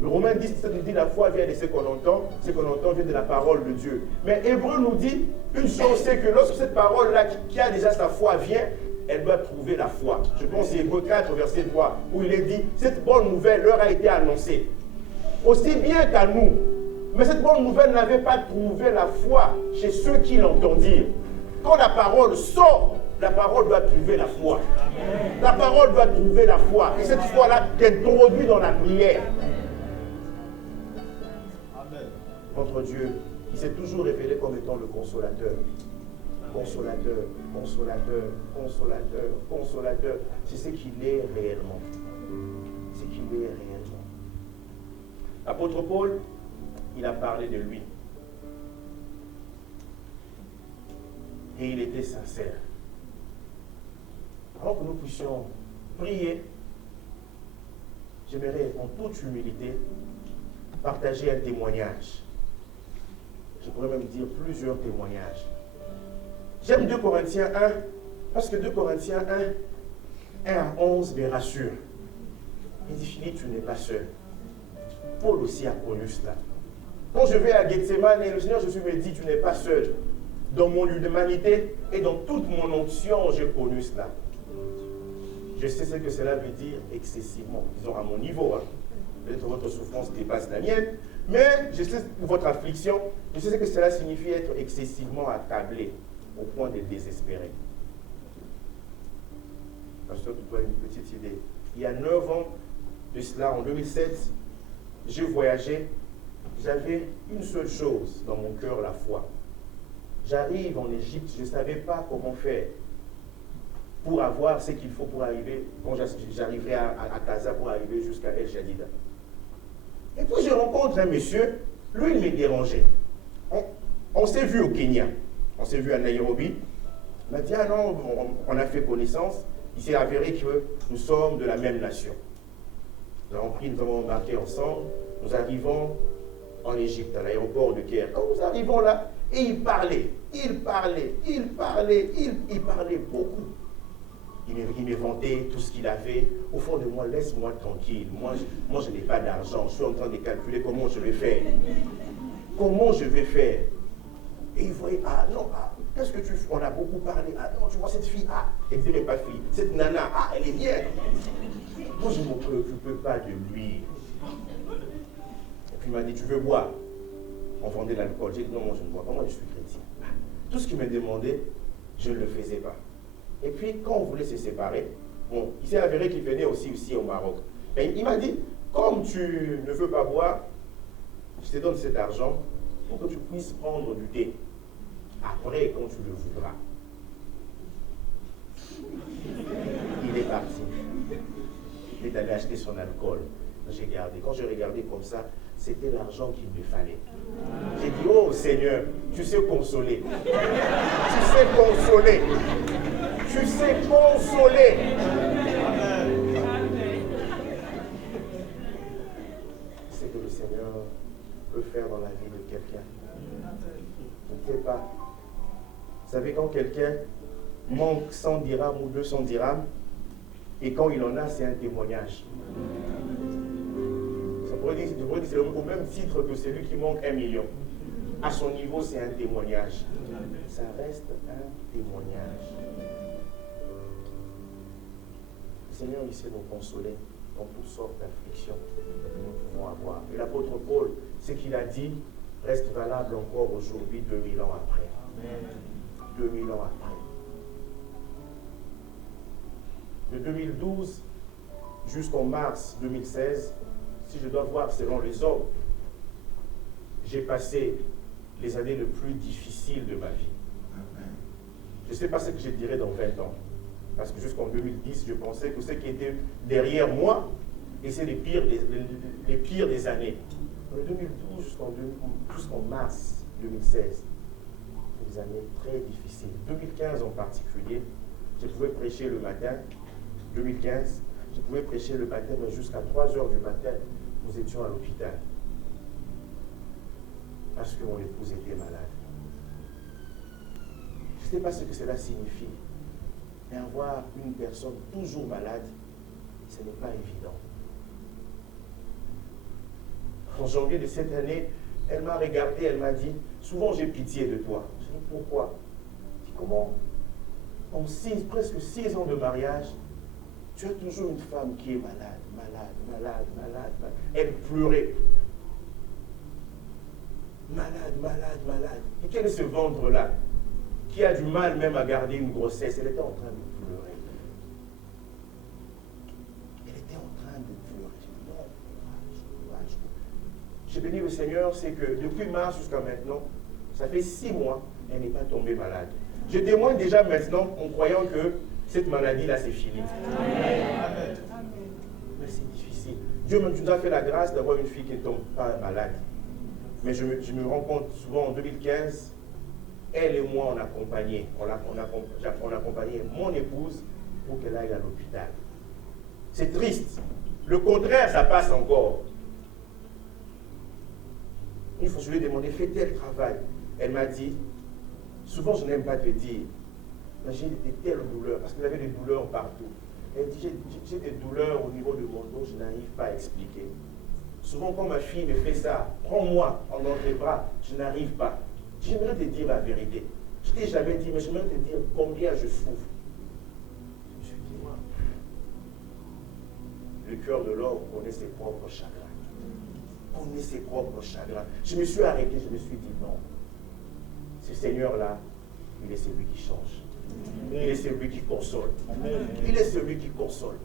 Le Romain 10 nous dit la foi vient de ce qu'on entend vient de la parole de Dieu. Mais Hébreu nous dit une chose, c'est que lorsque cette parole-là qui a déjà sa foi vient, elle doit trouver la foi. Je pense à Hébreu 4, verset 3, où il est dit, cette bonne nouvelle leur a été annoncée. Aussi bien qu'à nous. Mais cette bonne nouvelle n'avait pas trouvé la foi chez ceux qui l'entendirent. Quand la parole sort, la parole doit trouver la foi. La parole doit trouver la foi. Et cette foi-là t'introduit dans la prière. Notre Dieu, il s'est toujours révélé comme étant le consolateur. Consolateur, consolateur, consolateur, consolateur. C'est ce qu'il est réellement. C'est ce qu'il est réellement. L'apôtre Paul, il a parlé de lui. Et il était sincère. Avant que nous puissions prier, j'aimerais en toute humilité partager un témoignage. Je pourrais même dire plusieurs témoignages. J'aime 2 Corinthiens 1, parce que 2 Corinthiens 1, 1 à 11 me rassure. Il dit, Philippe, tu n'es pas seul. Paul aussi a connu cela. Quand je vais à Gethsemane, le Seigneur Jésus me dit, tu n'es pas seul. Dans mon humanité et dans toute mon onction, j'ai connu cela. Je sais ce que cela veut dire excessivement, disons à mon niveau. Hein. Peut-être votre souffrance dépasse la mienne, mais je sais votre affliction, je sais ce que cela signifie être excessivement accablé au point de désespérer. Pasteur, tu dois une petite idée. Il y a 9 ans de cela, en 2007, j'ai voyagé. J'avais une seule chose dans mon cœur, la foi. J'arrive en Égypte, je ne savais pas comment faire pour avoir ce qu'il faut pour arriver, quand j'arriverai à Casa pour arriver jusqu'à El Jadida. Et puis je rencontre un monsieur, lui il me dérangeait. On s'est vu au Kenya, on s'est vu à Nairobi. Il m'a dit, ah non, on a fait connaissance, il s'est avéré que nous sommes de la même nation. Nous avons embarqué ensemble, nous arrivons en Égypte, à l'aéroport de Caire. Quand nous arrivons là, et il parlait beaucoup. Il me vantait tout ce qu'il avait. Au fond de moi, laisse-moi tranquille. Moi, je n'ai pas d'argent. Je suis en train de calculer comment je vais faire. Comment je vais faire. Et il voyait, ah non, ah, qu'est-ce que tu fais? On a beaucoup parlé. Ah non, tu vois cette fille, ah, elle dirait pas fille. Cette nana, ah, elle est bien. Moi, je ne me préoccupe pas de lui. Et puis il m'a dit, tu veux boire? On vendait l'alcool. J'ai dit, non, moi je ne bois pas, moi je suis chrétien. Tout ce qu'il me demandait, je ne le faisais pas. Et puis, quand on voulait se séparer, bon, il s'est avéré qu'il venait aussi au Maroc. Et il m'a dit, comme tu ne veux pas boire, je te donne cet argent pour que tu puisses prendre du thé. Après, quand tu le voudras. Il est parti. Il est allé acheter son alcool. J'ai gardé. Quand j'ai regardé comme ça, c'était l'argent qu'il me fallait. J'ai dit, oh Seigneur, tu sais consoler. Tu sais consoler. Tu sais consoler. C'est que le Seigneur peut faire dans la vie de quelqu'un. Je ne sais pas. Vous savez, quand quelqu'un manque 100 dirhams ou 200 dirhams, et quand il en a, c'est un témoignage. Je pourrais dire c'est au même titre que celui qui manque 1 million. À son niveau, c'est un témoignage. Ça reste un témoignage. Le Seigneur, il sait nous consoler dans toutes sortes d'afflictions que nous pouvons avoir. Et l'apôtre Paul, ce qu'il a dit reste valable encore aujourd'hui, 2000 ans après. Amen. 2000 ans après. De 2012 jusqu'en mars 2016, si je dois voir selon les hommes, j'ai passé les années les plus difficiles de ma vie. Je ne sais pas ce que je dirais dans 20 ans. Parce que jusqu'en 2010, je pensais que ce qui était derrière moi, et c'est les pires des années. De 2012 jusqu'en mars 2016, des années très difficiles. 2015 en particulier, je pouvais prêcher le matin. 2015, je pouvais prêcher le matin, mais jusqu'à 3 heures du matin, nous étions à l'hôpital. Parce que mon épouse était malade. Je ne sais pas ce que cela signifie, mais avoir une personne toujours malade, ce n'est pas évident. En janvier de cette année, elle m'a regardé, elle m'a dit, souvent j'ai pitié de toi. Je dis, pourquoi? Je dis, comment? En presque 6 ans de mariage, tu as toujours une femme qui est malade. Elle pleurait. Malade. Et quel est ce ventre-là qui a du mal même à garder une grossesse? Elle était en train de pleurer. J'ai béni le Seigneur, c'est que depuis mars jusqu'à maintenant, ça fait 6 mois, elle n'est pas tombée malade. Je témoigne déjà maintenant en croyant que cette maladie-là, c'est fini. Amen. Mais c'est difficile. Dieu nous a fait la grâce d'avoir une fille qui ne tombe pas malade. Mais je me rends compte souvent en 2015, elle et moi, on accompagnait mon épouse pour qu'elle aille à l'hôpital. C'est triste. Le contraire, ça passe encore. Une fois, je lui ai demandé, fais tel travail. Elle m'a dit, souvent je n'aime pas te dire, mais j'ai des telles douleurs, parce qu'elle avait des douleurs partout. Elle dit, j'ai des douleurs au niveau de mon dos, je n'arrive pas à expliquer. Souvent quand ma fille me fait ça, prends-moi dans tes bras, je n'arrive pas. J'aimerais te dire la vérité. Je ne t'ai jamais dit, mais j'aimerais te dire combien je souffre. Je me suis dit, moi, le cœur de l'homme connaît ses propres chagrins. Connaît ses propres chagrins. Je me suis arrêté, je me suis dit non. Ce Seigneur-là, il est celui qui change. Il est celui qui console. Il est celui qui console.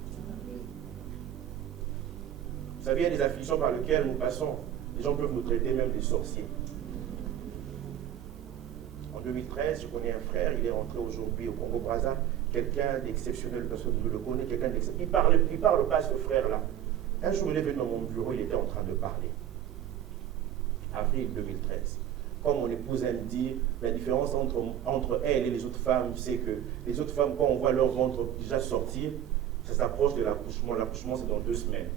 Vous savez, il y a des afflictions par lesquelles nous passons. Les gens peuvent nous traiter même de sorciers. En 2013, je connais un frère, il est rentré aujourd'hui au Congo-Brazza, quelqu'un d'exceptionnel, parce que je le connais, quelqu'un d'exceptionnel. Il parle pas, ce frère-là. Un jour, il est venu dans mon bureau, il était en train de parler. Avril 2013. Comme mon épouse aime dire, la différence entre elle et les autres femmes, c'est que les autres femmes, quand on voit leur ventre déjà sortir, ça s'approche de l'accouchement. L'accouchement, c'est dans 2 semaines.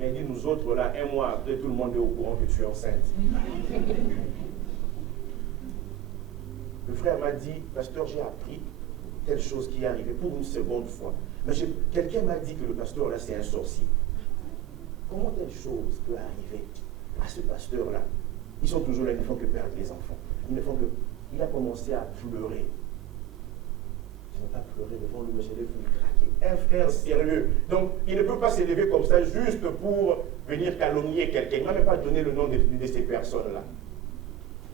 Mais elle dit, nous autres, là, 1 mois après, tout le monde est au courant que tu es enceinte. Le frère m'a dit, pasteur, j'ai appris telle chose qui est arrivée pour une seconde fois. Mais quelqu'un m'a dit que le pasteur, là, c'est un sorcier. Comment telle chose peut arriver à ce pasteur-là? Ils sont toujours là, ils ne font que perdre les enfants. Il a commencé à pleurer. Je n'ai pas pleuré devant lui, mais je l'ai vu craquer. Un frère sérieux. Donc, il ne peut pas s'élever comme ça juste pour venir calomnier quelqu'un. Il ne m'a même pas donné le nom de ces personnes-là.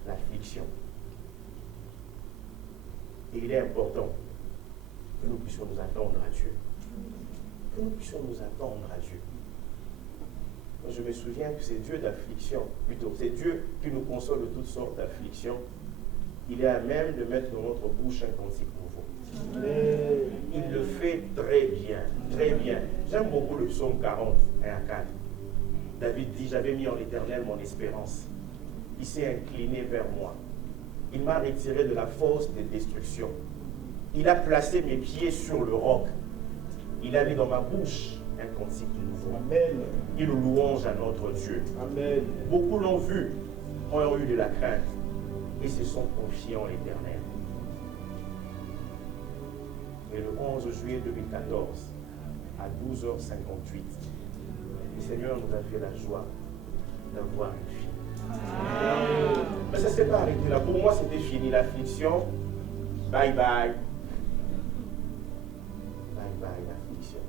L'affliction. Et il est important que nous puissions nous attendre à Dieu. Que nous puissions nous attendre à Dieu. Moi, je me souviens que c'est Dieu d'affliction, plutôt, c'est Dieu qui nous console de toutes sortes d'afflictions. Il est à même de mettre dans notre bouche un cantique nouveau. Il le fait très bien, très bien. J'aime beaucoup le psaume 40, 1 à 4. David dit, j'avais mis en l'Éternel mon espérance. Il s'est incliné vers moi. Il m'a retiré de la fosse des destructions. Il a placé mes pieds sur le roc. Il a mis dans ma bouche un cantique nouveau. Amen. Il louange à notre Dieu. Amen. Beaucoup l'ont vu, ont eu de la crainte et se sont confiés en l'Éternel. Et le 11 juillet 2014, à 12h58, le Seigneur nous a fait la joie d'avoir une fille. Amen. Mais ça ne s'est pas arrêté là. Pour moi, c'était fini. L'affliction, bye bye. Bye bye, l'affliction.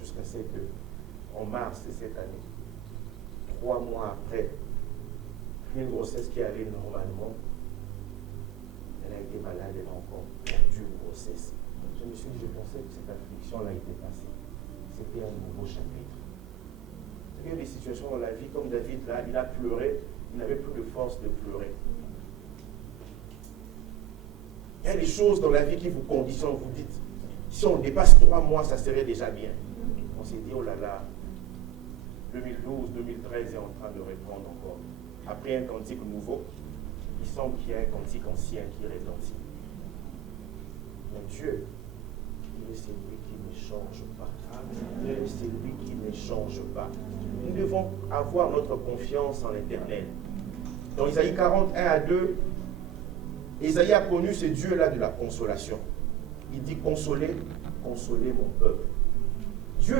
Jusqu'à ce que, en mars de cette année, 3 mois après, une grossesse qui allait normalement, elle a été malade, elle a encore perdu une grossesse. Je me suis dit, je pensais que cette affliction-là était passée. C'était un nouveau chapitre. Il y a des situations dans la vie, comme David, là, il a pleuré, il n'avait plus de force de pleurer. Il y a des choses dans la vie qui vous conditionnent, vous dites, si on dépasse 3 mois, ça serait déjà bien. On s'est dit, oh là là, 2012, 2013 est en train de reprendre encore. Après un cantique nouveau, il semble qu'il y a un cantique ancien qui retentit. Mais Dieu, il est celui qui ne change pas. Il est celui qui ne change pas. Nous devons avoir notre confiance en l'Éternel. Dans Isaïe 41 à 2, Isaïe a connu ce Dieu-là de la consolation. Il dit, consolez, consolez mon peuple. Dieu,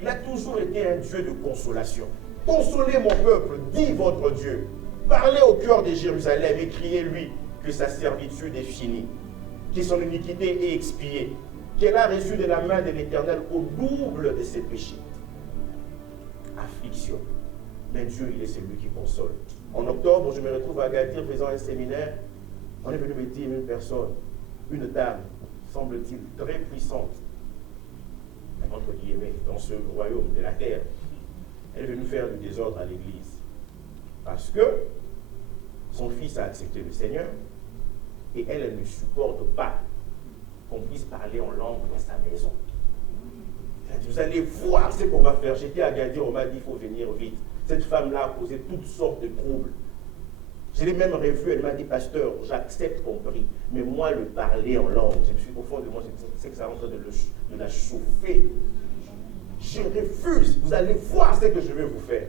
il a toujours été un Dieu de consolation. Consolez mon peuple, dit votre Dieu. Parlez au cœur de Jérusalem et criez-lui que sa servitude est finie, que son iniquité est expiée, qu'elle a reçu de la main de l'Éternel au double de ses péchés. Affliction. Mais Dieu, il est celui qui console. En octobre, je me retrouve à Agadir faisant un séminaire. On est venu me dire une personne, une dame, semble-t-il, très puissante, entre guillemets, dans ce royaume de la terre. Elle est venue faire du désordre à l'église. Parce que son fils a accepté le Seigneur et elle ne supporte pas qu'on puisse parler en langue dans sa maison. Elle a dit, vous allez voir ce qu'on va faire. J'étais à Agadir, on m'a dit, il faut venir vite. Cette femme-là a causé toutes sortes de troubles. Je l'ai même revue, elle m'a dit, pasteur, j'accepte qu'on prie, mais moi, le parler en langue, je me suis au fond de moi, je sais que ça rentre de la chauffer. Je refuse. Vous allez voir ce que je vais vous faire.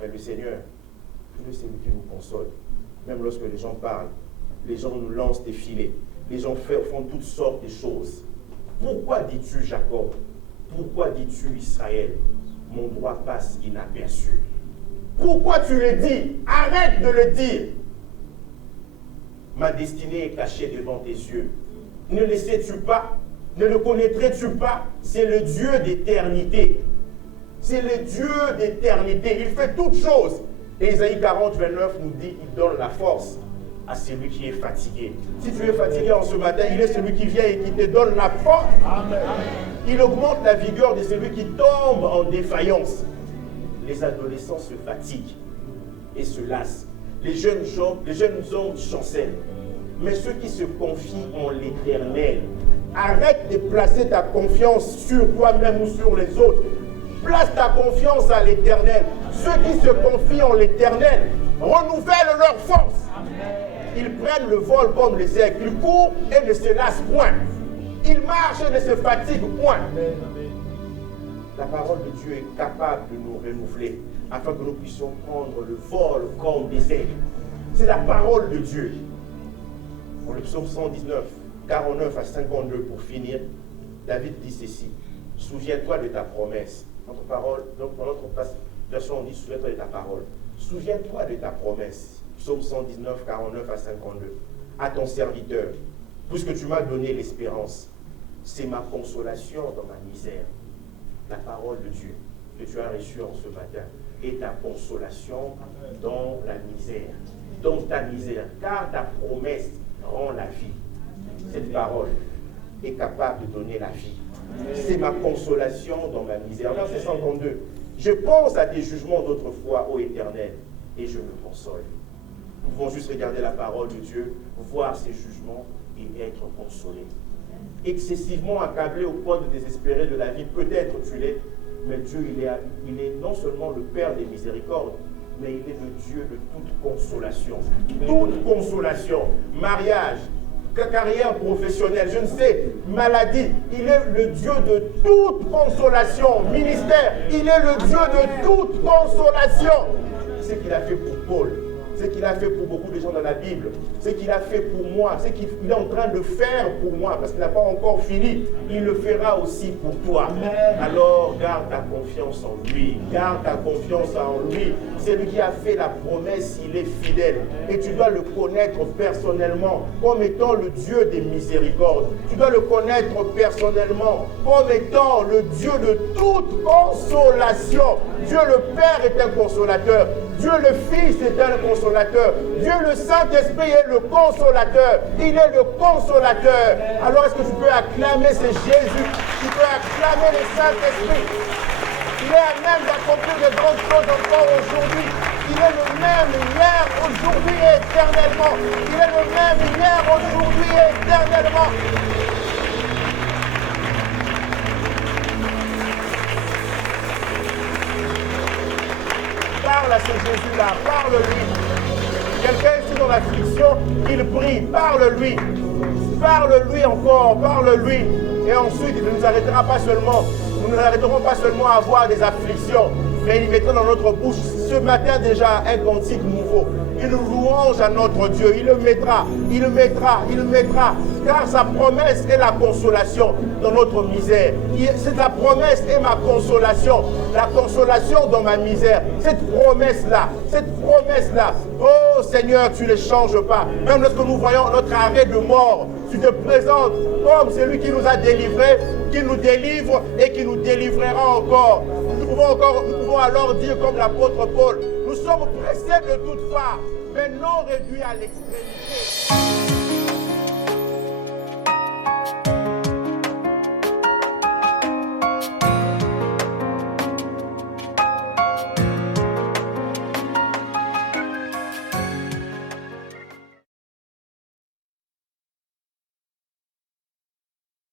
Mais le Seigneur, lui, c'est lui qui nous console. Même lorsque les gens parlent, les gens nous lancent des filets. Les gens font toutes sortes de choses. Pourquoi dis-tu Jacob? Pourquoi dis-tu Israël? Mon droit passe inaperçu. Pourquoi tu le dis? Arrête de le dire. Ma destinée est cachée devant tes yeux. Ne le sais-tu pas? Ne le connaîtrais-tu pas? C'est le Dieu d'éternité. C'est le Dieu d'éternité. Il fait toutes choses. Et Isaïe 40, 29 nous dit, il donne la force à celui qui est fatigué. Si tu es fatigué en ce matin, il est celui qui vient et qui te donne la force. Amen. Il augmente la vigueur de celui qui tombe en défaillance. Les adolescents se fatiguent et se lassent. Les jeunes hommes chancellent. Mais ceux qui se confient en l'Éternel, arrête de placer ta confiance sur toi-même ou sur les autres. Place ta confiance à l'Éternel. Ceux qui se confient en l'Éternel renouvellent leur force. Ils prennent le vol comme les aigles. Ils courent et ne se lassent point. Ils marchent et ne se fatiguent point. La parole de Dieu est capable de nous renouveler afin que nous puissions prendre le vol comme des aigles. C'est la parole de Dieu. Pour le psaume 119, 49 à 52 pour finir, David dit ceci. Souviens-toi de ta promesse. Notre parole, donc dans notre version on dit souviens-toi de ta parole. Souviens-toi de ta promesse. Psaume 119, 49 à 52. À ton serviteur, puisque tu m'as donné l'espérance, c'est ma consolation dans ma misère. La parole de Dieu que tu as reçue en ce matin est ta consolation dans la misère, dans ta misère, car ta promesse rend la vie. Cette parole est capable de donner la vie. C'est ma consolation dans ma misère. Verset 52. Je pense à tes jugements d'autrefois, ô Éternel, et je me console. Nous pouvons juste regarder la parole de Dieu, voir ses jugements et être consolés. Excessivement accablé au point de désespérer de la vie, peut-être tu l'es, mais Dieu, il est non seulement le Père des miséricordes, mais il est le Dieu de toute consolation. Toute consolation. Mariage, carrière professionnelle, je ne sais, maladie, il est le Dieu de toute consolation. Ministère, il est le Dieu de toute consolation. C'est ce qu'il a fait pour Paul, ce qu'il a fait pour beaucoup de gens dans la Bible, ce qu'il a fait pour moi, ce qu'il est en train de faire pour moi, parce qu'il n'a pas encore fini, il le fera aussi pour toi. Amen. Alors garde ta confiance en lui, garde ta confiance en lui. C'est lui qui a fait la promesse, il est fidèle. Et tu dois le connaître personnellement comme étant le Dieu des miséricordes. Tu dois le connaître personnellement comme étant le Dieu de toute consolation. Dieu le Père est un consolateur. Dieu le Fils est un consolateur. Dieu le Saint-Esprit est le consolateur. Il est le consolateur. Alors est-ce que tu peux acclamer ce Jésus? Tu peux acclamer le Saint-Esprit. Il est à même d'accomplir de grandes choses encore aujourd'hui. Il est le même hier, aujourd'hui et éternellement. Il est le même hier, aujourd'hui et éternellement. Parle à ce Jésus-là, parle-lui. Quelqu'un ici dans l'affliction, il prie, parle-lui. Parle-lui encore, parle-lui. Et ensuite, il ne nous arrêtera pas seulement. Nous ne arrêterons pas seulement à avoir des afflictions, mais il mettra dans notre bouche ce matin déjà un cantique nouveau. Une louange à notre Dieu. Il le mettra, il le mettra, il le mettra. Car sa promesse est la consolation dans notre misère. C'est la promesse est ma consolation. La consolation dans ma misère. Cette promesse-là, oh Seigneur, tu ne les changes pas. Même lorsque nous voyons notre arrêt de mort, tu te présentes comme celui qui nous a délivrés, qui nous délivre et qui nous délivrera encore. Nous pouvons alors dire comme l'apôtre Paul, nous sommes pressés de toutes parts, mais non réduits à l'extrémité.